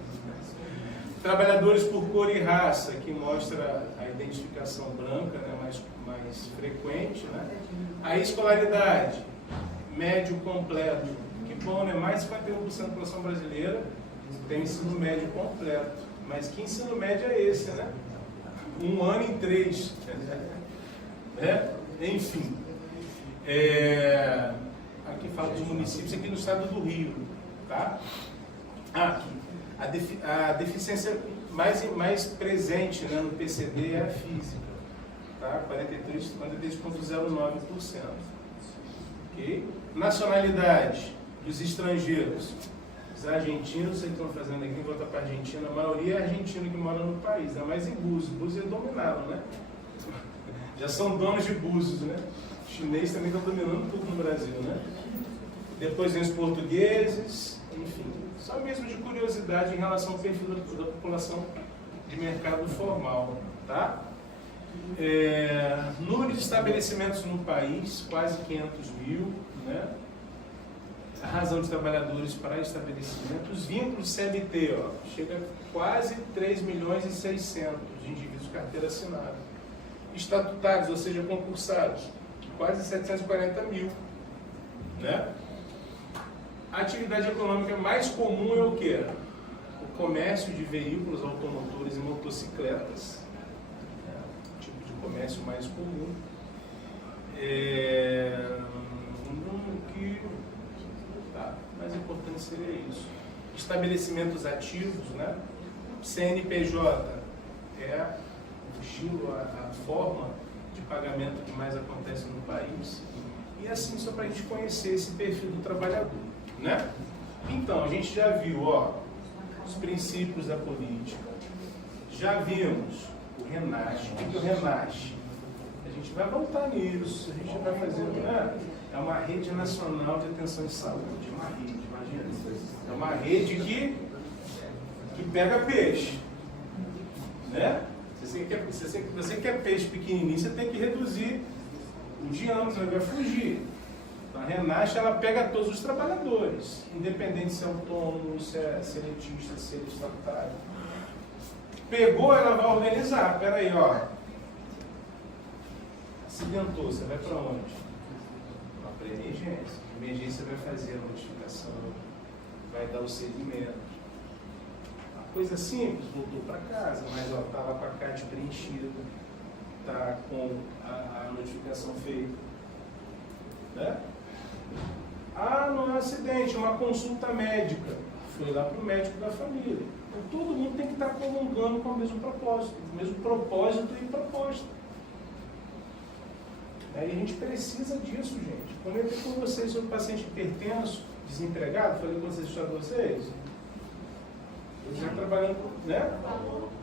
Trabalhadores por cor e raça, que mostra a identificação branca, né? mais frequente, né? A escolaridade, médio completo, que bom, né? Mais de 51% da população brasileira tem ensino médio completo. Mas que ensino médio é esse, né? 1 ano em 3. Né? Enfim. Aqui fala dos municípios aqui no estado do Rio, tá? Aqui, a deficiência mais presente, né, no PCD é a física, tá? 43,09%. Ok? Nacionalidade dos estrangeiros. Os argentinos, vocês estão fazendo aqui, volta para a Argentina, a maioria é argentino que mora no país, é mais em Búzios. Búzios é dominado, né? Já são donos de Búzios, né? Os chineses também estão dominando tudo no Brasil, né? Depois vem os portugueses, enfim. Só mesmo de curiosidade em relação ao perfil da população de mercado formal, tá? Número de estabelecimentos no país, quase 500 mil, né? A razão de trabalhadores para estabelecimentos, vínculos CLT, ó, chega a quase 3 milhões e 600 de indivíduos de carteira assinada. Estatutários, ou seja, concursados, quase 740 mil, né? A atividade econômica mais comum é o quê? O comércio de veículos automotores e motocicletas, né? O tipo de comércio mais comum. Mais importante seria isso. Estabelecimentos ativos, né? CNPJ é o estilo, a forma de pagamento que mais acontece no país. E assim, só para a gente conhecer esse perfil do trabalhador, né? Então, a gente já viu, ó, os princípios da política, Já vimos o Renasce. O que é o Renasce? A gente vai voltar nisso, a gente vai fazer, né? É uma rede nacional de atenção em saúde, uma rede, imagina. É uma rede que pega peixe, né? Se você quer peixe pequenininho, você tem que reduzir o diâmetro, ele vai fugir. Então, a Renasce, ela pega todos os trabalhadores, independente se é autônomo, se é seletista, se é estatutário. Pegou, ela vai organizar. Espera aí, ó. Acidentou, você vai para onde? Vai para emergência. Emergência vai fazer a notificação, vai dar o segmento. Uma coisa simples, voltou para casa, mas está lá com a CAT preenchida, está com a notificação feita. Né? Ah, não é um acidente, é uma consulta médica. Foi lá para o médico da família. Então todo mundo tem que estar comungando com o mesmo propósito e proposta. Aí a gente precisa disso, gente. Comentei com vocês sobre o paciente hipertenso, desempregado, falei com vocês, história de vocês. Eles já trabalhando, né?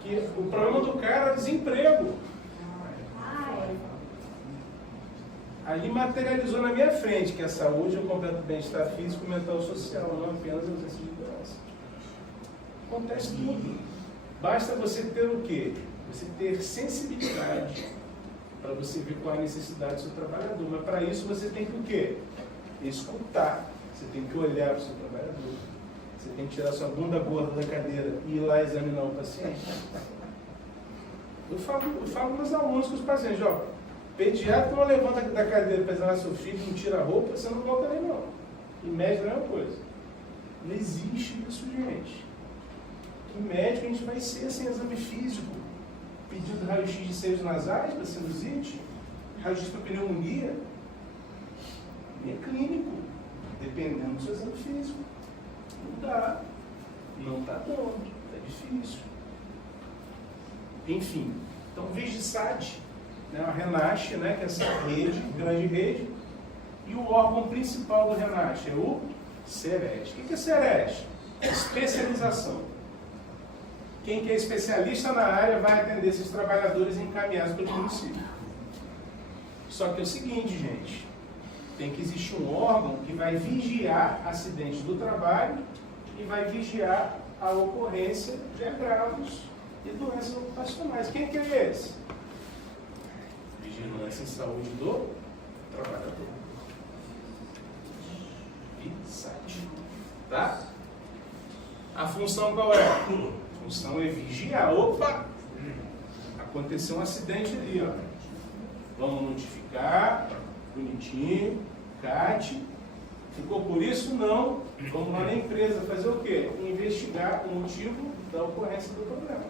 Que o problema do cara é desemprego. Ali materializou na minha frente que a saúde é o completo bem-estar físico, mental e social, não apenas a ausência de doença. Acontece tudo. Basta você ter o quê? Você ter sensibilidade para você ver qual é a necessidade do seu trabalhador. Mas para isso você tem que o quê? Escutar. Você tem que olhar para o seu trabalhador. Você tem que tirar sua bunda gorda da cadeira e ir lá examinar o paciente. Eu falo com meus alunos, com os pacientes, ó, pediatra não levanta da cadeira para examinar seu filho, não tira a roupa, você não volta nem não. E médico é a mesma coisa. Não existe isso, gente. Que médico a gente vai ser sem exame físico? Pedindo raio-x de seios nasais para sinusite, raio-x para pneumonia. E é clínico, dependendo do seu exame físico. Não dá. Não está dando. É difícil. Enfim, então o VIGISAT, né, a Renasce, né, que é essa rede, grande rede, e o órgão principal do Renasce é o CERES. O que é CERES? Especialização. Quem que é especialista na área vai atender esses trabalhadores encaminhados pelo município. Só que é o seguinte, gente, tem que existir um órgão que vai vigiar acidentes do trabalho e vai vigiar a ocorrência de agravos e doenças ocupacionais. Quem que é esse? Vigilância em saúde do trabalhador. VIGISAT. Tá? A função qual é? A função é vigiar. Opa! Aconteceu um acidente ali, ó. Vamos notificar, bonitinho, CAT. Ficou por isso? Não. Vamos lá na empresa fazer o quê? Investigar o motivo da ocorrência do problema.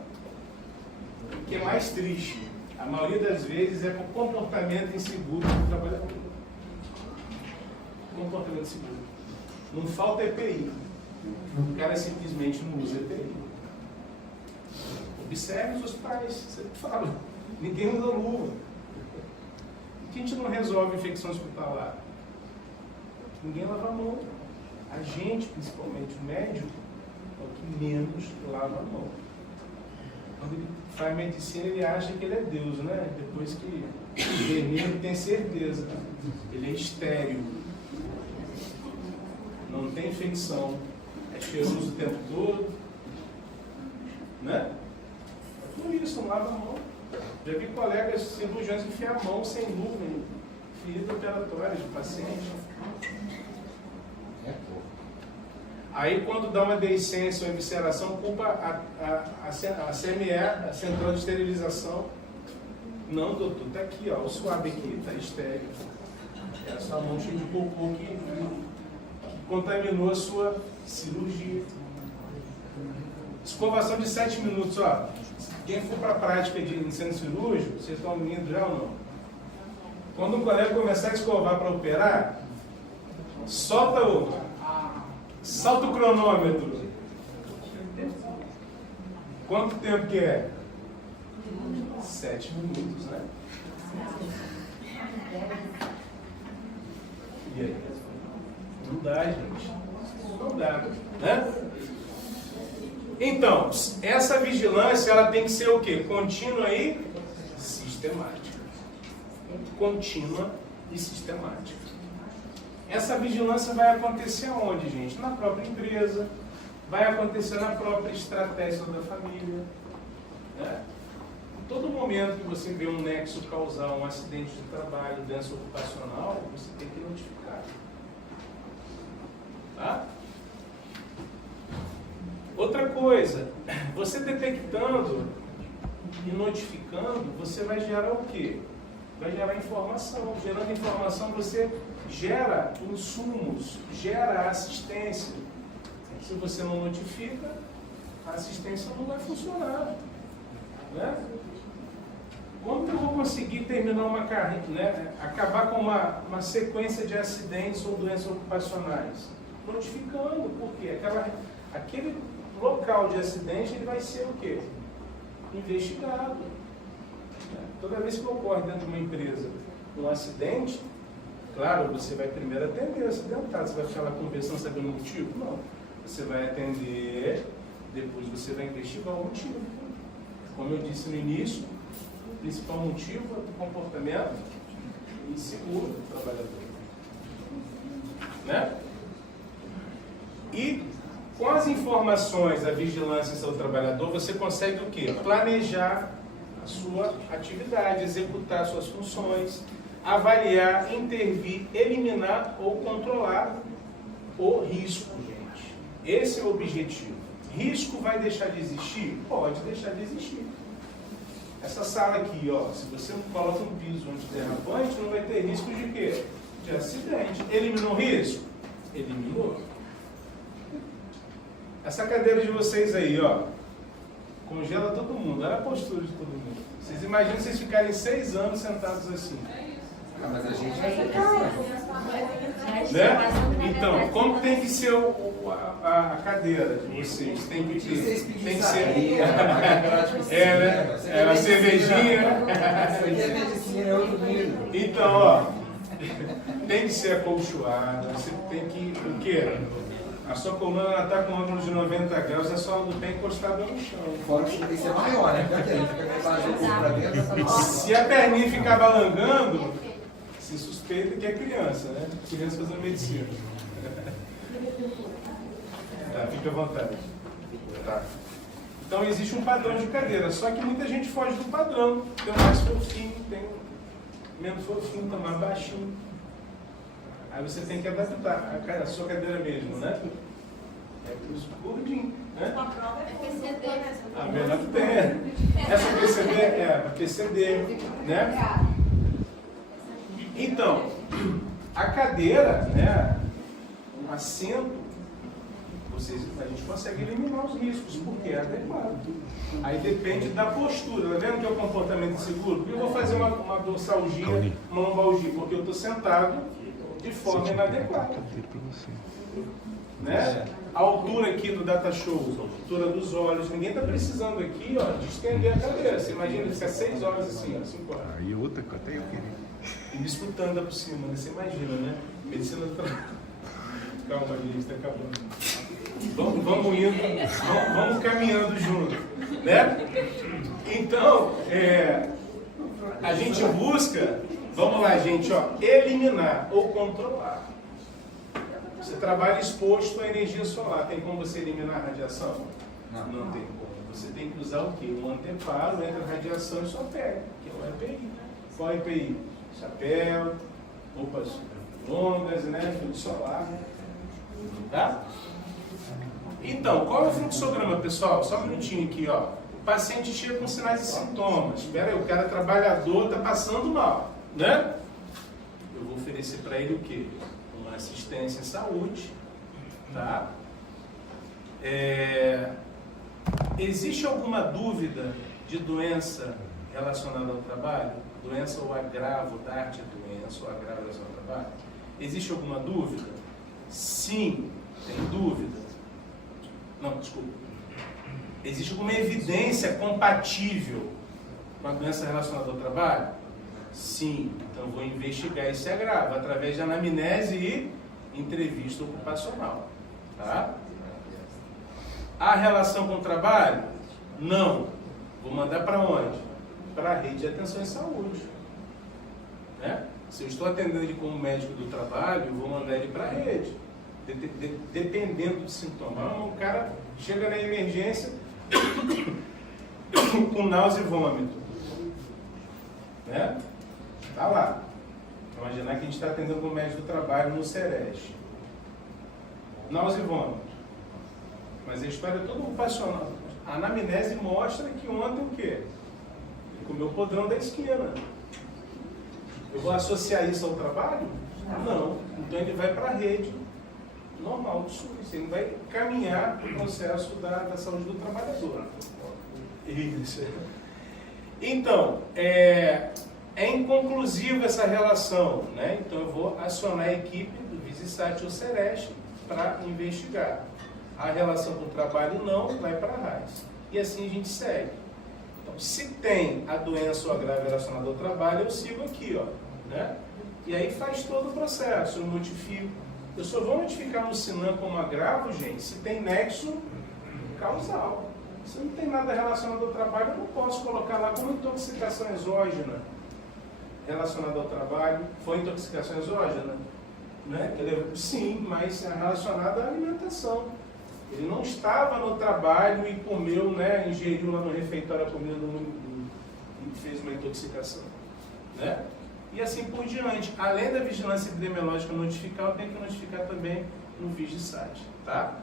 O que é mais triste, a maioria das vezes é por comportamento inseguro do trabalhador. Comportamento inseguro. Não falta EPI. O cara simplesmente não usa EPI. Observe os hospitais, sempre falo. Ninguém usa luva. Por que a gente não resolve infecção hospitalar? Ninguém lava a mão. A gente, principalmente o médico, é o que menos lava a mão. Quando ele faz medicina, ele acha que ele é Deus, né? Depois que ele tem certeza. Ele é estéril. Não tem infecção. É cheiroso o tempo todo. Né? É por isso, não lava a mão. Já vi colegas cirurgiões enfiar a mão sem luva em ferida operatória de paciente. Aí, quando dá uma deiscência ou evisceração, culpa a CME, a Central de Esterilização. Não, doutor, está aqui, ó, o suave aqui, está estéril. É a sua mão cheia de cocô que contaminou a sua cirurgia. Escovação de 7 minutos, ó. Quem for para a prática de ensino cirúrgico, vocês estão indo já ou não? Quando um colega começar a escovar para operar, solta o cronômetro. Quanto tempo que é? 7 minutos, né? E aí? Não dá, gente. Não dá, né? Então, essa vigilância ela tem que ser o quê? Contínua e sistemática. Contínua e sistemática. Essa vigilância vai acontecer aonde, gente? Na própria empresa, vai acontecer na própria estratégia da família. Né? Em todo momento que você vê um nexo causar um acidente de trabalho, doença ocupacional, você tem que notificar. Tá? Outra coisa, você detectando e notificando, você vai gerar o quê? Vai gerar informação. Gerando informação, você gera insumos, gera assistência. Se você não notifica, a assistência não vai funcionar. Né? Como que eu vou conseguir terminar uma carreira, né? Acabar com uma sequência de acidentes ou doenças ocupacionais? Notificando, porque aquele local de acidente ele vai ser o quê? Investigado. Toda vez que ocorre dentro de uma empresa um acidente, claro, você vai primeiro atender o acidentado. Você vai ficar lá conversando, sabendo o motivo? Não. Você vai atender, depois você vai investigar o motivo. Como eu disse no início, o principal motivo é o comportamento inseguro do trabalhador. Né? E com as informações da vigilância do seu trabalhador, você consegue o quê? Planejar a sua atividade, executar suas funções, avaliar, intervir, eliminar ou controlar o risco, gente. Esse é o objetivo. Risco vai deixar de existir? Pode deixar de existir. Essa sala aqui, ó, se você coloca um piso antiderrapante, não vai ter risco de quê? De acidente. Eliminou o risco? Eliminou. Essa cadeira de vocês aí, ó, congela todo mundo. Olha a postura de todo mundo. Vocês imaginam vocês ficarem 6 anos sentados assim. Ah, mas a gente vai ficar. Né? Então, como tem que ser a cadeira de vocês? Tem que ser. A cervejinha. Então, ó, tem que ser acolchoada. Você tem que. O quê? A sua coluna está com um ângulo de 90 graus, a sua não tem encostada no chão. Fora que tem que ser maior, né? Se a perninha ficar balangando, se suspeita que é criança, né? Criança fazendo medicina. Tá, fica à vontade. Tá. Então existe um padrão de cadeira, só que muita gente foge do padrão. Tem um mais fofinho, tem um menos fofinho, tá mais baixinho. Aí você tem que adaptar a sua cadeira mesmo, né? É os gordinhos, né? A melhor que tem. Essa PCD é a PCD, né? Então, a cadeira, né? Um assento, a gente consegue eliminar os riscos, porque é adequado. Aí depende da postura. Tá vendo que é o comportamento seguro? Porque eu vou fazer uma dorsalgia, uma lombalgia, porque eu estou sentado de forma inadequada. Né? A altura aqui do data show, a altura dos olhos, ninguém está precisando aqui, ó, de estender a cadeira. Você imagina ficar 6 horas assim, ó, 5 horas. E outra que até eu queria. E disputando por cima, né? Você imagina, né? Medicina do trabalho. Calma, gente, está acabando. Vamos indo, vamos caminhando junto, né? Então, a gente busca, vamos lá, gente, ó, eliminar ou controlar. Você trabalha exposto à energia solar, tem como você eliminar a radiação? Não tem como. Você tem que usar o quê? Um anteparo entre a radiação e sua pele, que é o EPI. Qual é o EPI? Chapéu, roupas longas, né? Filtro solar. Tá? Então, qual é o fluxograma, pessoal? Só um minutinho aqui, ó. O paciente chega com sinais e sintomas. Espera aí, o cara trabalhador está passando mal, né? Eu vou oferecer para ele o quê? Uma assistência em saúde, tá? Existe alguma dúvida de doença relacionada ao trabalho? Doença ou agravo da arte doença ou agravo relacionado ao trabalho? Existe alguma dúvida? Sim, tem dúvida. Não, desculpa. Existe alguma evidência compatível com a doença relacionada ao trabalho? Sim. Então eu vou investigar esse agravo através de anamnese e entrevista ocupacional. Tá? Há relação com o trabalho? Não. Vou mandar para onde? Para a rede de atenção em saúde. Né? Se eu estou atendendo ele como médico do trabalho, eu vou mandar ele para a rede. Dependendo do sintoma. Um cara chega na emergência com náusea e vômito. Né? Tá lá. Imaginar que a gente está atendendo como médico do trabalho no Sereste. Náusea e vômito. Mas a história é toda passional. A anamnese mostra que ontem o quê? Ele comeu o podrão da esquina. Eu vou associar isso ao trabalho? Não. Então ele vai para a rede normal do SUS. Ele vai caminhar para o processo da saúde do trabalhador. Isso. Então, é inconclusiva essa relação, né? Então eu vou acionar a equipe do Visisat ou Sereste para investigar. A relação com o trabalho não, vai para a RAIS. E assim a gente segue. Então, se tem a doença ou agravo relacionado ao trabalho, eu sigo aqui, ó, né? E aí faz todo o processo, eu notifico. Eu só vou notificar no SINAM como agravo, gente, se tem nexo causal. Se não tem nada relacionado ao trabalho, eu não posso colocar lá como intoxicação exógena relacionada ao trabalho. Foi intoxicação exógena? Né? Sim, mas é relacionada à alimentação. Ele não estava no trabalho e comeu, né, ingeriu lá no refeitório a comida e fez uma intoxicação. Né? E assim por diante. Além da vigilância epidemiológica notificar, eu tenho que notificar também no Visisat. Tá?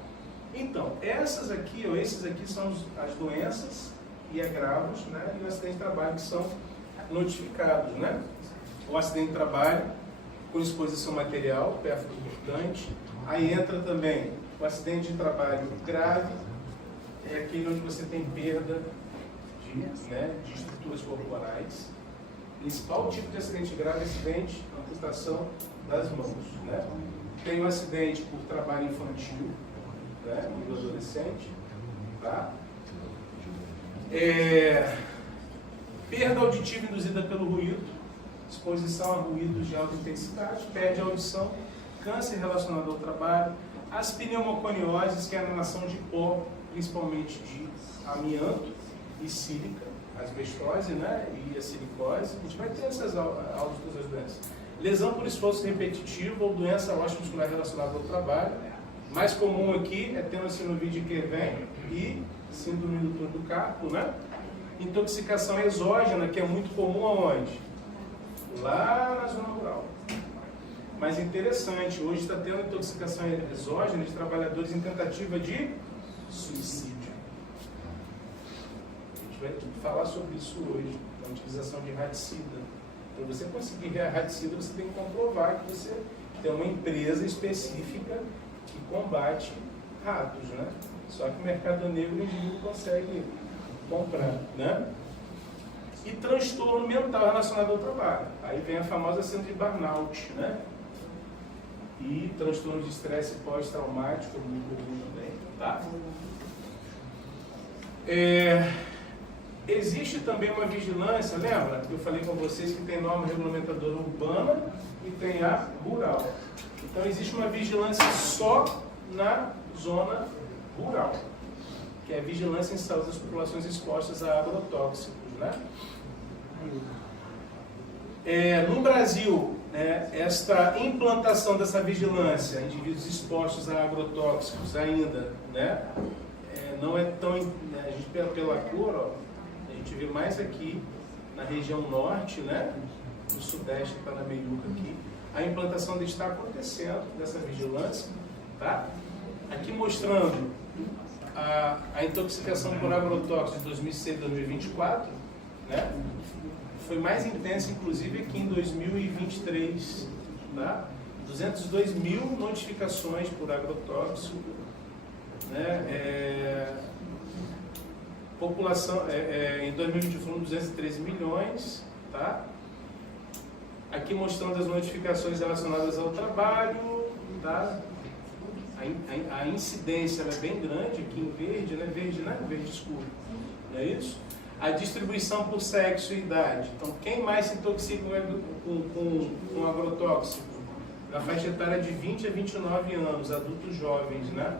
Então, esses aqui são as doenças e agravos, né, e o acidente de trabalho que são notificados. Né? O acidente de trabalho com exposição material, percutante. Aí entra também o acidente de trabalho grave, é aquele onde você tem perda de estruturas corporais. O principal tipo de acidente grave é acidente, amputação das mãos. Né? Tem o acidente por trabalho infantil, né, do adolescente. Tá? Perda auditiva induzida pelo ruído, exposição a ruídos de alta intensidade, perde a audição, câncer relacionado ao trabalho, as pneumoconioses, que é a inalação de pó, principalmente de amianto e sílica, asbestose, né, e a silicose. A gente vai ter essas outras doenças. Lesão por esforço repetitivo ou doença ósseo-muscular relacionada ao trabalho. Mais comum aqui é tenossinovite que vem e síndrome do túnel do carpo, né? Intoxicação exógena, que é muito comum aonde? Lá na zona rural. Mas interessante, hoje está tendo intoxicação exógena de trabalhadores em tentativa de suicídio. A gente vai falar sobre isso hoje, a utilização de raticida. Para você conseguir ver a raticida, você tem que comprovar que você tem uma empresa específica que combate ratos, né? Só que o mercado negro não consegue comprar, né? E transtorno mental relacionado ao trabalho. Aí vem a famosa síndrome de burnout, né? E transtorno de estresse pós-traumático, muito comum também, tá? Existe também uma vigilância, lembra que eu falei com vocês que tem norma regulamentadora urbana e tem a rural. Então existe uma vigilância só na zona rural, que é a vigilância em saúde das populações expostas a agrotóxicos, né? No Brasil, né, esta implantação dessa vigilância, indivíduos expostos a agrotóxicos ainda, né, não é tão, a gente pela cor, ó, a gente vê mais aqui na região norte, né, no sudeste, que está na meiuca aqui, a implantação está acontecendo dessa vigilância, tá? Aqui mostrando a intoxicação por agrotóxicos de 2006 a 2024, né? Foi mais intensa, inclusive, aqui em 2023, tá? 202 mil notificações por agrotóxico, né? População, em 2020 foram 213 milhões, tá? Aqui mostrando as notificações relacionadas ao trabalho, tá? A incidência ela é bem grande, aqui em verde, né? Verde, né? Verde escuro, não é isso? A distribuição por sexo e idade. Então, quem mais se intoxica com agrotóxico? Na faixa etária de 20 a 29 anos, adultos jovens, né?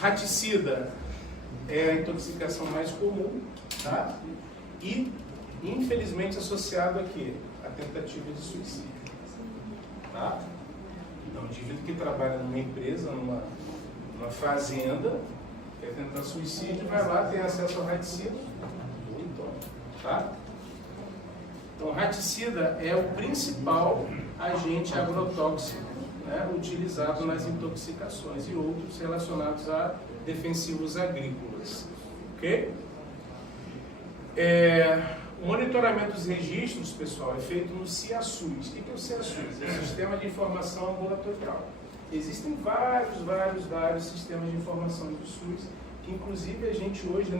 Raticida é a intoxicação mais comum, tá? E, infelizmente, associado aqui a tentativa de suicídio, tá? Então, o indivíduo que trabalha numa empresa, numa fazenda, quer tentar suicídio, vai lá, tem acesso ao raticida, tá? Então, raticida é o principal agente agrotóxico, né, utilizado nas intoxicações e outros relacionados a defensivos agrícolas. Ok? O monitoramento dos registros, pessoal, é feito no CIASUS. O que é o CIASUS? É o Sistema de Informação Ambulatorial. Existem vários sistemas de informação do SUS, que inclusive a gente hoje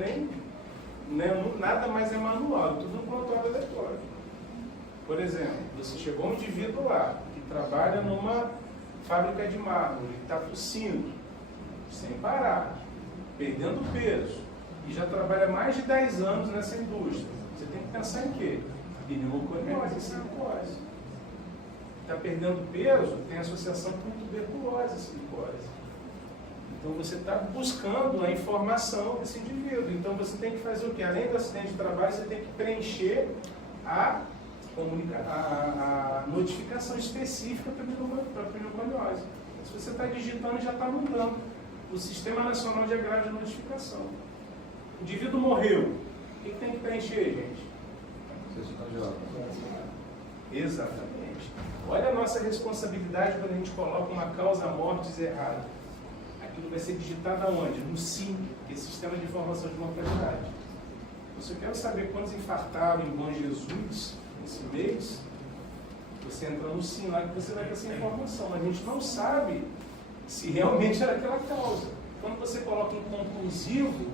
nada mais é manual, tudo no prontuário eletrônico. Por exemplo, você chegou um indivíduo lá, que trabalha numa fábrica de mármore, ele está tossindo, sem parar, perdendo peso, e já trabalha mais de 10 anos nessa indústria. Você tem que pensar em quê? Pneumoconiose e silicose. Está perdendo peso, tem associação com tuberculose e silicose. Então você está buscando a informação desse indivíduo. Então você tem que fazer o quê? Além do acidente de trabalho, você tem que preencher a notificação específica para a pneumoconiose. Se você está digitando, já está mudando o Sistema Nacional de Agravio de Notificação. O indivíduo morreu. O que tem que preencher, gente? Exatamente. Olha a nossa responsabilidade quando a gente coloca uma causa mortis errada. Aquilo vai ser digitado aonde? No SIM, que é Sistema de Informação de Mortalidade. Se eu quero saber quantos infartaram em Bom Jesus esse mês, você entra no SIM lá que você vai ter essa informação. A gente não sabe se realmente era aquela causa. Quando você coloca um conclusivo,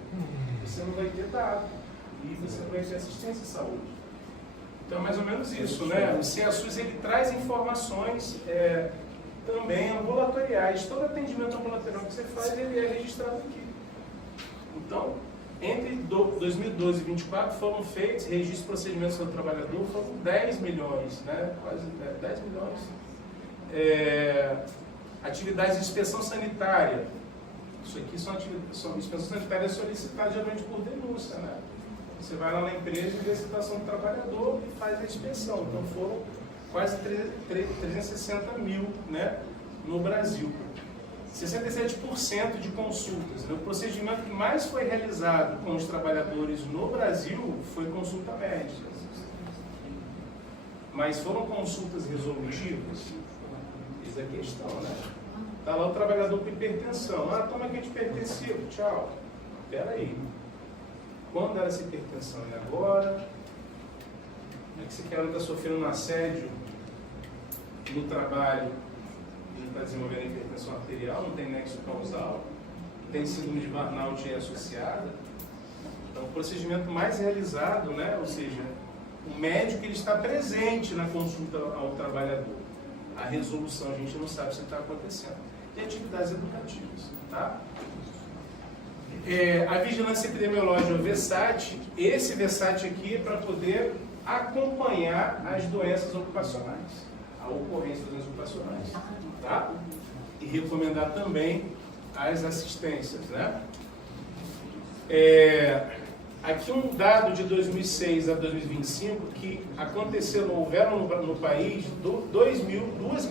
você não vai ter dado. E você não vai ter assistência à saúde. Então é mais ou menos isso, né? O CIASUS, ele traz informações também ambulatoriais. Todo atendimento ambulatorial que você faz, ele é registrado aqui. Então, entre 2012 e 2024 foram feitos registros de procedimentos do trabalhador, foram 10 milhões, né? Quase 10 milhões. Atividades de inspeção sanitária. Isso aqui são inspeção sanitária solicitada geralmente por denúncia, né? Você vai lá na empresa e vê a situação do trabalhador e faz a inspeção. Então foram quase 360 mil, né, no Brasil. 67% de consultas. O procedimento que mais foi realizado com os trabalhadores no Brasil foi consulta médica. Mas foram consultas resolutivas? Eis a questão, né? Está lá o trabalhador com hipertensão. Ah, toma aqui antihipertensivo, tchau. Espera aí. Quando era essa hipertensão? E agora? Como é que esse cara está sofrendo um assédio no trabalho? Ele está desenvolvendo hipertensão arterial, não tem nexo causal, tem síndrome de burnout associada. Então, o procedimento mais realizado, né? Ou seja, o médico ele está presente na consulta ao trabalhador. A resolução a gente não sabe se está acontecendo. E atividades educativas, tá? A vigilância epidemiológica, o VESAT, esse VESAT aqui é para poder acompanhar as doenças ocupacionais, a ocorrência das doenças ocupacionais, tá? E recomendar também as assistências, né? Aqui um dado de 2006 a 2025 que houveram no país 2 mil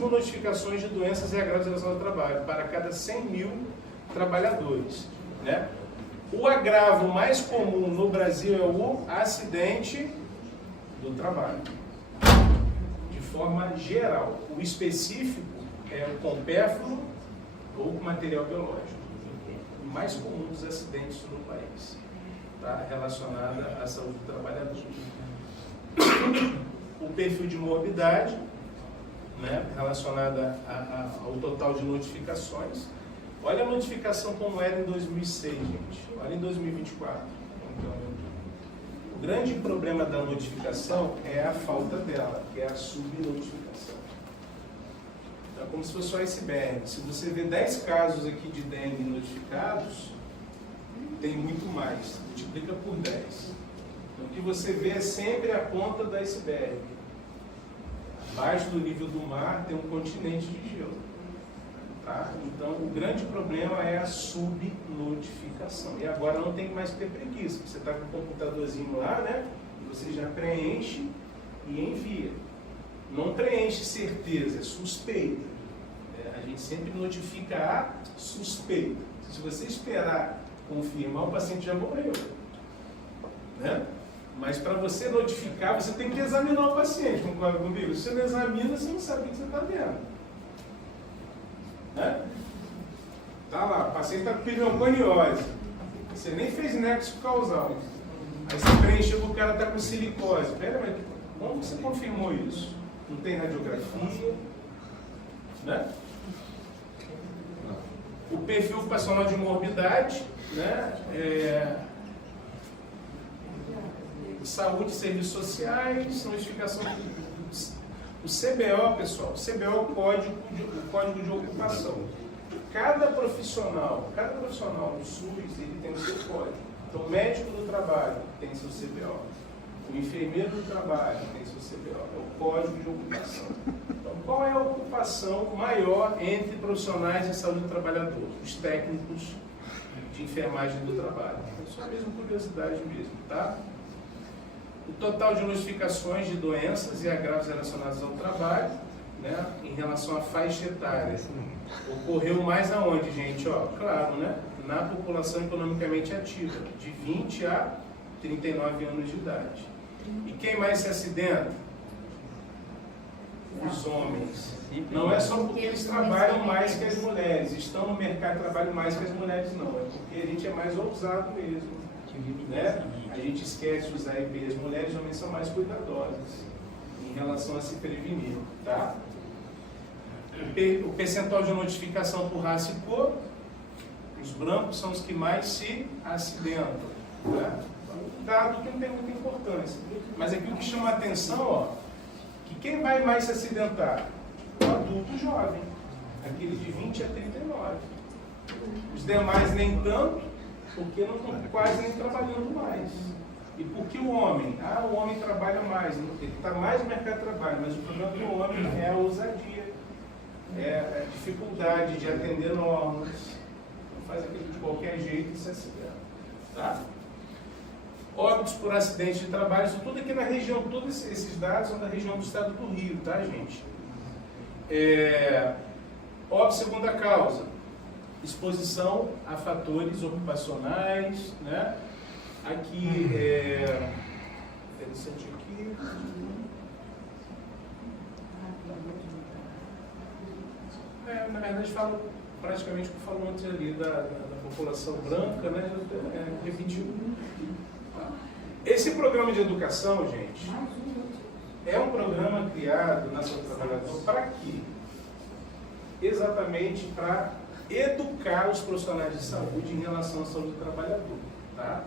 notificações de doenças e agravos relacionados ao trabalho para cada 100 mil trabalhadores, né? O agravo mais comum no Brasil é o acidente do trabalho, de forma geral. O específico é o com pérfuro ou com material biológico. O mais comum dos acidentes no país, tá? Relacionada à saúde do trabalhador. O perfil de morbidade, né? Relacionada ao total de notificações. Olha a notificação como era em 2006, gente. Olha em 2024. Então, o grande problema da notificação é a falta dela, que é a subnotificação. Então, é como se fosse só iceberg. Se você vê 10 casos aqui de dengue notificados, tem muito mais. Multiplica por 10. Então, o que você vê é sempre a ponta do iceberg. Abaixo do nível do mar tem um continente de gelo. Tá? Então, o grande problema é a subnotificação. E agora não tem mais que ter preguiça. Você está com o computadorzinho lá, né? E você já preenche e envia. Não preenche certeza, é suspeita. A gente sempre notifica a suspeita. Se você esperar confirmar, o paciente já morreu. Né? Mas para você notificar, você tem que examinar o paciente. Concorda comigo? Se você não examina, você não sabe o que você está vendo. Né? Tá lá, o paciente está com pneumoniose. Você nem fez nexo causal. Aí você preencheu que o cara está com silicose. Pera, mas como você confirmou isso? Não tem radiografia? Né? O perfil ocupacional de morbidade, né? Saúde e serviços sociais, notificação do o CBO, pessoal. O CBO é o código de ocupação. Cada profissional do SUS, ele tem o seu código. Então, o médico do trabalho tem seu CBO. O enfermeiro do trabalho tem seu CBO. É o código de ocupação. Então, qual é a ocupação maior entre profissionais de saúde do trabalhador? Os técnicos de enfermagem do trabalho. É só mesmo curiosidade mesmo, tá? O total de notificações de doenças e agravos relacionados ao trabalho, né, em relação à faixa etária. Ocorreu mais aonde, gente? Ó, claro, né? Na população economicamente ativa, de 20 a 39 anos de idade. E quem mais se acidenta? Os homens. Não é só porque eles trabalham mais que as mulheres, estão no mercado de trabalho mais que as mulheres, não. É porque a gente é mais ousado mesmo. Né? A gente esquece de usar IP. As mulheres realmente são mais cuidadosas em relação a se prevenir. Tá? O percentual de notificação por raça e cor, os brancos são os que mais se acidentam. Tá? Um dado que não tem muita importância. Mas aqui o que chama a atenção, ó, que quem vai mais se acidentar? O adulto jovem, aquele de 20 a 39. Os demais nem tanto, porque não estão quase nem trabalhando mais. E por que o homem? Ah, o homem trabalha mais, ele está mais no mercado de trabalho, mas o problema do homem é a ousadia, é a dificuldade de atender normas, não faz aquilo de qualquer jeito e se acidenta. Tá? Óbitos por acidente de trabalho, isso tudo aqui na região, todos esses dados são da região do estado do Rio, tá, gente? Óbito segunda causa, exposição a fatores ocupacionais, né? Aqui, interessante aqui. Na verdade, falo praticamente o que falou antes ali da população branca, né? Repetiu. Esse programa de educação, gente, é um programa criado na Saúde do Trabalhador para quê? Exatamente para educar os profissionais de saúde em relação à saúde do trabalhador. Tá?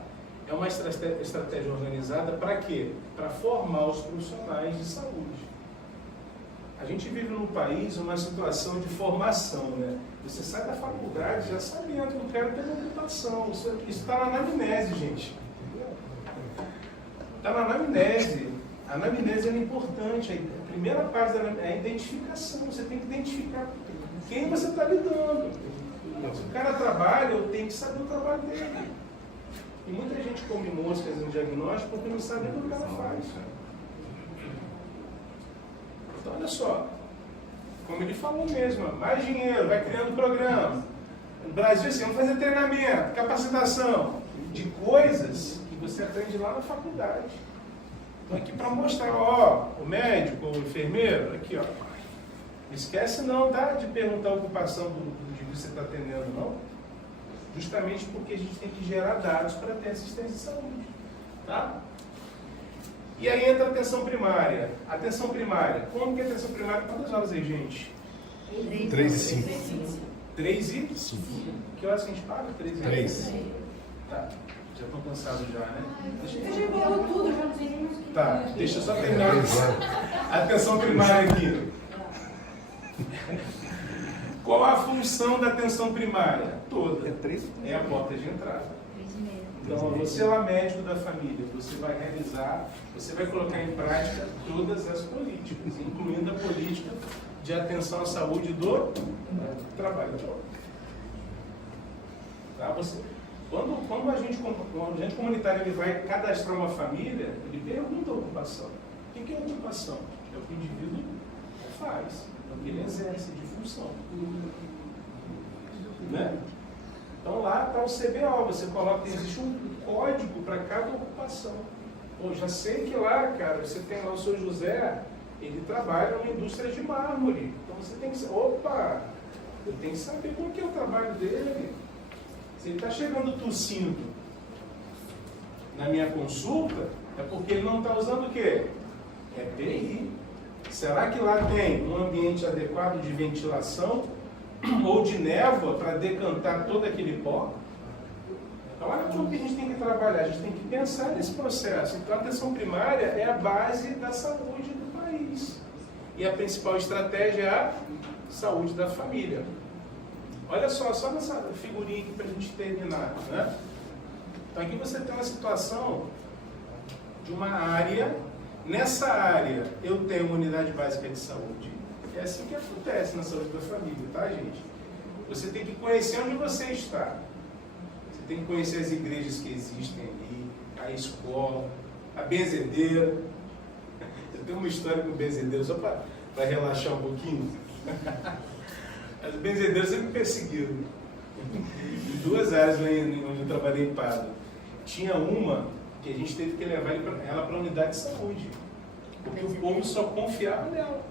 É uma estratégia organizada para quê? Para formar os profissionais de saúde. A gente vive num país uma situação de formação, né? Você sai da faculdade já sabendo que eu quero ter uma ocupação. Isso está na anamnese, gente. Está na anamnese. A anamnese é importante. A primeira parte é a identificação. Você tem que identificar quem você está lidando. Se o cara trabalha, eu tenho que saber o trabalho dele. E muita gente come moscas no diagnóstico porque não sabe o que o cara faz. Então, olha só. Como ele falou mesmo, mais dinheiro, vai criando programa. No Brasil, assim, vamos fazer treinamento, capacitação de coisas que você aprende lá na faculdade. Então, aqui para mostrar, ó, o médico, o enfermeiro, aqui, ó. Não esquece não, tá? De perguntar a ocupação de que você está atendendo, não. Justamente porque a gente tem que gerar dados para ter assistência de saúde. Tá? E aí entra a atenção primária. Atenção primária. Como que é a atenção primária? Quantas horas aí, gente? 3 e 5. 3 e 5. Que horas que a gente paga? 3 e 3. Tá. Já estou cansado já, né? Eu já embolou tudo, já não sei nem mais o que. Tá, deixa eu só terminar. Atenção primária aqui. Qual a função da atenção primária? Toda. É a porta de entrada. Então, você lá, médico da família, você vai realizar, você vai colocar em prática todas as políticas, incluindo a política de atenção à saúde do trabalhador. Tá? Quando o agente comunitário ele vai cadastrar uma família, ele pergunta a ocupação. O que é ocupação? É o que o indivíduo faz, é o que ele exerce de função. Né? Então lá está o CBO, você coloca, existe um código para cada ocupação. Pô, já sei que lá, cara, você tem lá o seu José, ele trabalha numa indústria de mármore. Então você tem que opa, eu tenho que saber qual que é o trabalho dele. Se ele está chegando tossindo na minha consulta, é porque ele não está usando o quê? EPI. Será que lá tem um ambiente adequado de ventilação ou de névoa para decantar todo aquele pó? Então, olha como que a gente tem que trabalhar, a gente tem que pensar nesse processo. Então, a atenção primária é a base da saúde do país. E a principal estratégia é a saúde da família. Olha só nessa figurinha aqui para a gente terminar. Né? Então, aqui você tem uma situação de uma área. Nessa área, eu tenho uma unidade básica de saúde. É assim que acontece na saúde da família, tá, gente? Você tem que conhecer onde você está. Você tem que conhecer as igrejas que existem ali, a escola, a benzedeira. Eu tenho uma história com benzedeira, só para relaxar um pouquinho. As benzedeiras sempre me perseguiram. Em duas áreas onde eu trabalhei em Padre. Tinha uma que a gente teve que levar ela para a unidade de saúde. Porque o povo só confiava nela.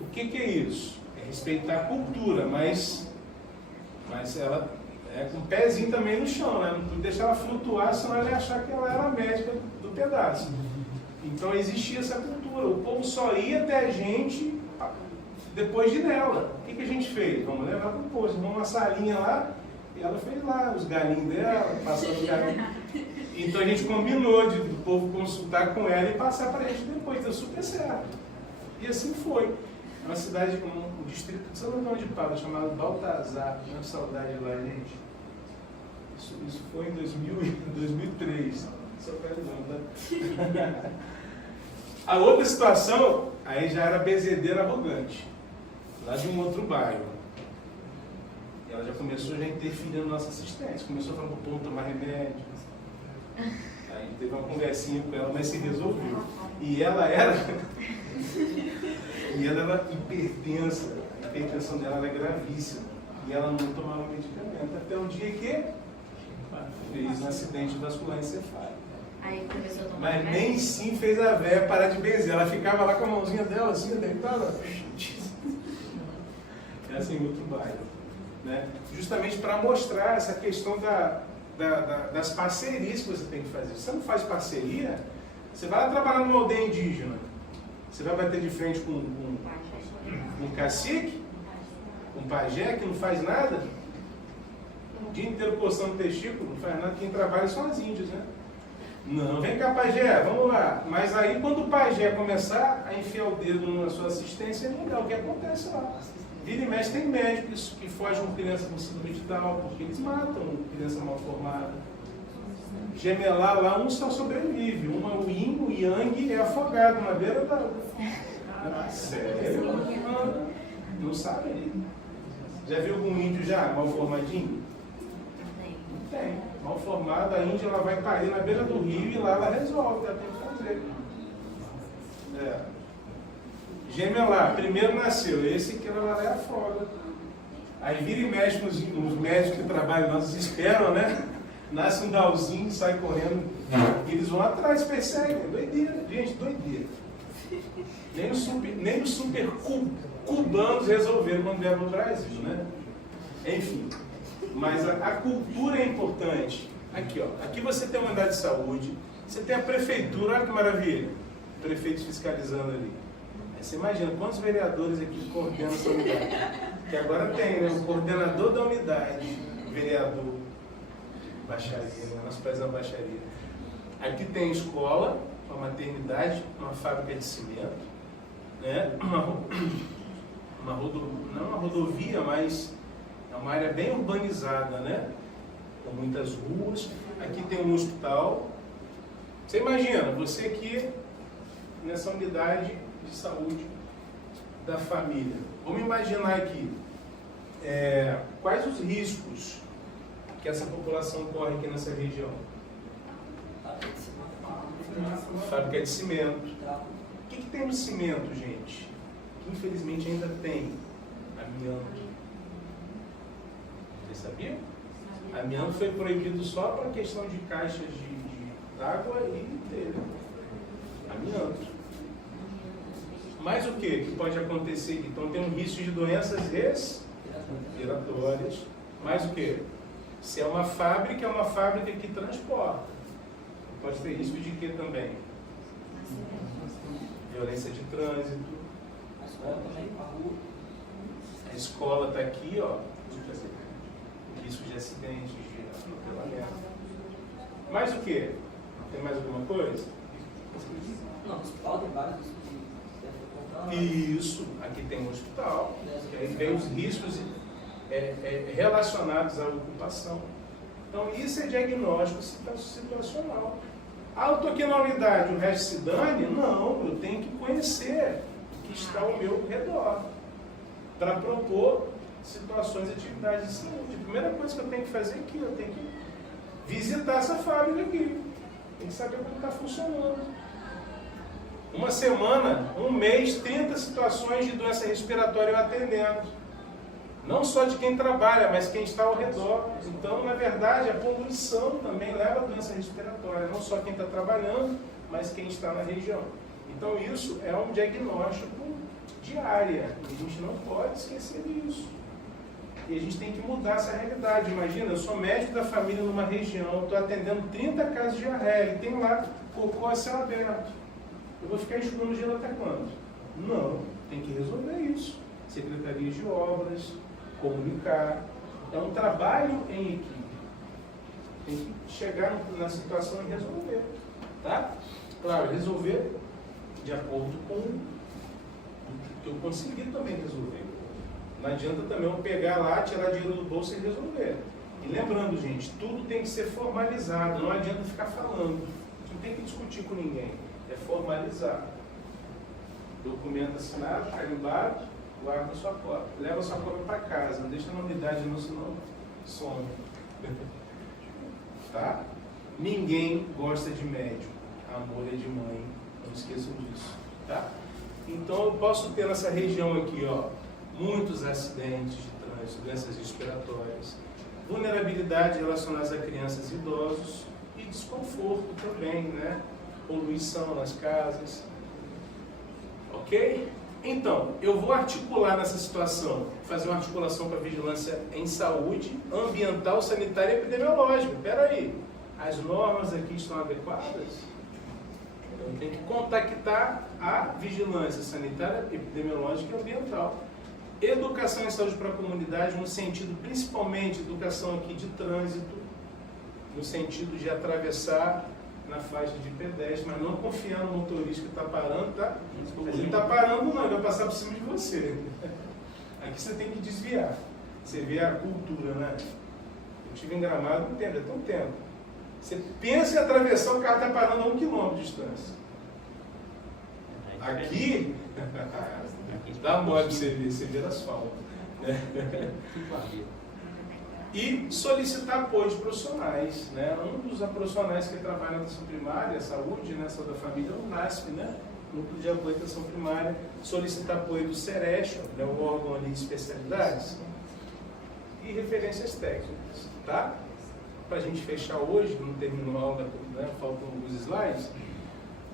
O que é isso? É respeitar a cultura, mas ela é com o pezinho também no chão, né? Não deixar ela flutuar, senão ela ia achar que ela era a médica do pedaço. Então existia essa cultura. O povo só ia até a gente depois de nela. O que a gente fez? Vamos levar para o posto, vamos uma salinha lá, e ela fez lá os galinhos dela, passando os galinhos. Então a gente combinou do povo consultar com ela e passar para a gente depois, deu super certo. E assim foi. É uma cidade, um distrito de São João de Pádua, chamado Baltazar. Tenho saudade lá, gente. Isso foi em 2003. Só perdão, tá? A outra situação, aí já era benzedeira arrogante, lá de um outro bairro. E ela já começou a interferir na nossa assistência. Começou a falar para o povo tomar remédio. Aí teve uma conversinha com ela, mas se resolveu. E ela era hipertensa. A hipertensão dela era gravíssima. E ela não tomava medicamento. Até um dia que fez um acidente vascular encefálico. Aí começou a tomar Mas remédio? nem sim fez a véia parar de benzer. Ela ficava lá com a mãozinha dela assim, deitada. É assim, outro bairro. Né? Justamente para mostrar essa questão das parcerias que você tem que fazer. Se você não faz parceria, você vai lá trabalhar numa aldeia indígena. Você vai bater de frente com um cacique, um pajé que não faz nada, o dia inteiro coçando testículo, não faz nada, quem trabalha são as índias, né? Não, vem cá, pajé, vamos lá. Mas aí quando o pajé começar a enfiar o dedo na sua assistência, não dá. O que acontece lá? Vira e mexe, tem médicos que fogem com criança com síndrome de Down, porque eles matam criança mal formada. Gemelar lá, um só sobrevive. O yin, o yang é afogado na beira da... Sério? Não sabe? Já viu algum índio já mal formadinho? Não tem. Mal formado, a índia ela vai parir na beira do rio e lá ela resolve, ela tem que fazer. Gemelar, primeiro nasceu, esse que ela vai afoga. Aí vira e mexe nos médicos que trabalham, nós esperam, né? Nasce um dauzinho, sai correndo, e eles vão atrás, perseguem. Doideira, gente, doideira. Nem os super cubanos resolveram quando vieram no Brasil, né? Enfim, mas a cultura é importante. Aqui, ó, aqui você tem uma unidade de saúde, você tem a prefeitura, olha que maravilha, prefeitos fiscalizando ali. Aí você imagina quantos vereadores aqui coordenam essa unidade. Que agora tem, né? O coordenador da unidade, vereador, baixaria, né? Nós prezamos baixaria. Aqui tem escola, uma maternidade, uma fábrica de cimento, né? Não uma rodovia, mas é uma área bem urbanizada, né? com muitas ruas. Aqui tem um hospital. Você imagina, você aqui nessa unidade de saúde da família. Vamos imaginar aqui quais os riscos que essa população corre aqui nessa região. Fábrica de cimento. O que tem no cimento, gente? Que infelizmente ainda tem amianto. Você sabia? Amianto foi proibido só para questão de caixas de água e telha. Amianto. Mas o que pode acontecer? Então tem um risco de doenças respiratórias. Mas o que? Se é uma fábrica que transporta. Pode ter risco de quê também? Violência de trânsito. A escola está aqui, ó. Risco de acidentes, de atropelamento. Mais o quê? Tem mais alguma coisa? Não, o hospital tem vários. Isso, aqui tem um hospital, que aí vem os riscos relacionados à ocupação. Então, isso é diagnóstico situacional. Ah, eu estou aqui na unidade, o resto se dane? Não, eu tenho que conhecer o que está ao meu redor para propor situações e atividades de saúde. A primeira coisa que eu tenho que fazer aqui, eu tenho que visitar essa fábrica aqui. Tem que saber como está funcionando. Uma semana, um mês, 30 situações de doença respiratória eu atendendo. Não só de quem trabalha, mas quem está ao redor. Então, na verdade, a poluição também leva a doença respiratória. Não só quem está trabalhando, mas quem está na região. Então, isso é um diagnóstico de área. E a gente não pode esquecer disso. E a gente tem que mudar essa realidade. Imagina, eu sou médico da família numa região, estou atendendo 30 casos de diarreia, e tem lá cocô a céu aberto. Eu vou ficar enxugando gelo até quando? Não, tem que resolver isso. Secretarias de obras, comunicar. É um trabalho em equipe. Tem que chegar na situação e resolver. Tá? Claro, resolver de acordo com o que eu consegui também resolver. Não adianta também eu pegar lá, tirar dinheiro do bolso e resolver. E lembrando, gente, tudo tem que ser formalizado. Não adianta ficar falando. A gente não tem que discutir com ninguém. É formalizar. Documento assinado, carimbado, guarda sua cópia. Leva sua cópia para casa, não deixa na unidade não, senão some. Tá? Ninguém gosta de médico. Amor é de mãe. Não esqueçam disso. Tá? Então eu posso ter nessa região aqui, ó, muitos acidentes de trânsito, doenças respiratórias, vulnerabilidade relacionada a crianças e idosos e desconforto também, né? Poluição nas casas. Ok? Então, eu vou articular nessa situação, fazer uma articulação para vigilância em saúde, ambiental, sanitária e epidemiológica. Espera aí, as normas aqui estão adequadas? Eu tenho que contactar a vigilância sanitária, epidemiológica e ambiental. Educação em saúde para a comunidade, no sentido, principalmente, educação aqui de trânsito, no sentido de atravessar na faixa de pedestre, mas não confiar no motorista que está parando, tá? Mas ele está parando não, ele vai passar por cima de você. Aqui você tem que desviar. Você vê a cultura, né? Eu estive em Gramado um tempo, é tão tempo. Você pensa em atravessar, o carro está parando a 1 quilômetro de distância. Aqui, dá mole para você ver asfalto. Né? E solicitar apoio de profissionais. Né? Um dos profissionais que trabalha na atenção primária, saúde, né, saúde da família, é o NASP, né? Núcleo de Apoio à Atenção Primária. Solicitar apoio do CERESH, né, o órgão ali de especialidades, e referências técnicas. Tá? Para a gente fechar hoje, não terminou, né, faltam alguns slides.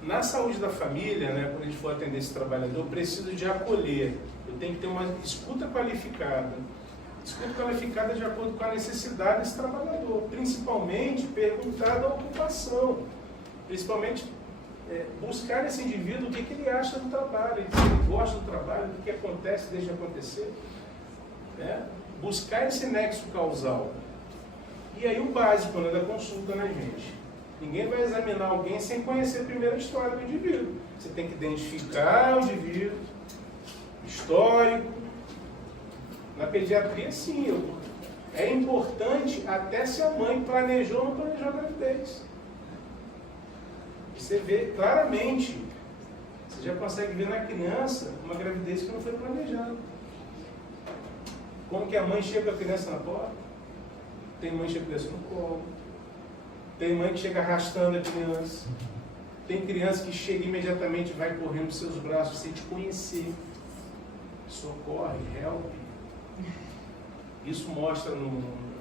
Na saúde da família, né, quando a gente for atender esse trabalhador, eu preciso de acolher. Eu tenho que ter uma escuta qualificada. Escuta qualificada de acordo com a necessidade desse trabalhador. Principalmente perguntar da ocupação. Principalmente buscar nesse indivíduo o que ele acha do trabalho, se ele gosta do trabalho, o que acontece, deixa acontecer. Né? Buscar esse nexo causal. E aí o básico, né, da consulta, né, gente? Ninguém vai examinar alguém sem conhecer primeiro a história do indivíduo. Você tem que identificar o indivíduo, histórico. Na pediatria, sim, É importante até se a mãe planejou ou não planejou a gravidez. Você vê claramente, você já consegue ver na criança uma gravidez que não foi planejada. Como que a mãe chega a criança na porta? Tem mãe que chega a criança no colo. Tem mãe que chega arrastando a criança. Tem criança que chega imediatamente e vai correndo para os seus braços sem te conhecer. Socorre, help. Isso mostra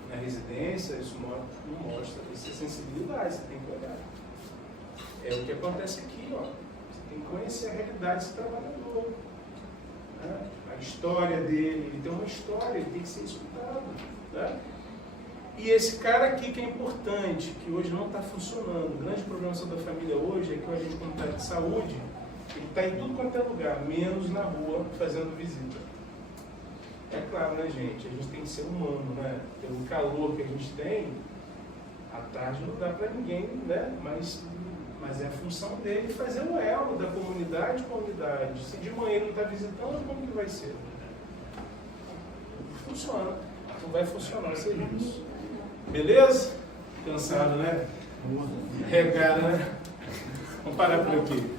na residência, isso não mostra. Isso é sensibilidade, você tem que olhar. É o que acontece aqui, ó. Você tem que conhecer a realidade desse trabalhador. Né? A história dele, ele tem uma história, ele tem que ser escutado. Né? E esse cara aqui que é importante, que hoje não está funcionando. O grande problema da família hoje é que o agente comunitário de saúde, ele está em tudo quanto é lugar, menos na rua, fazendo visita. É claro, né, gente? A gente tem que ser humano, né? Pelo calor que a gente tem, à tarde não dá para ninguém, né? Mas é a função dele fazer o elo da comunidade com a unidade. Se de manhã ele não está visitando, como que vai ser? Funciona. Não vai funcionar o serviço. Beleza? Cansado, né? Regada, né? Vamos parar por aqui.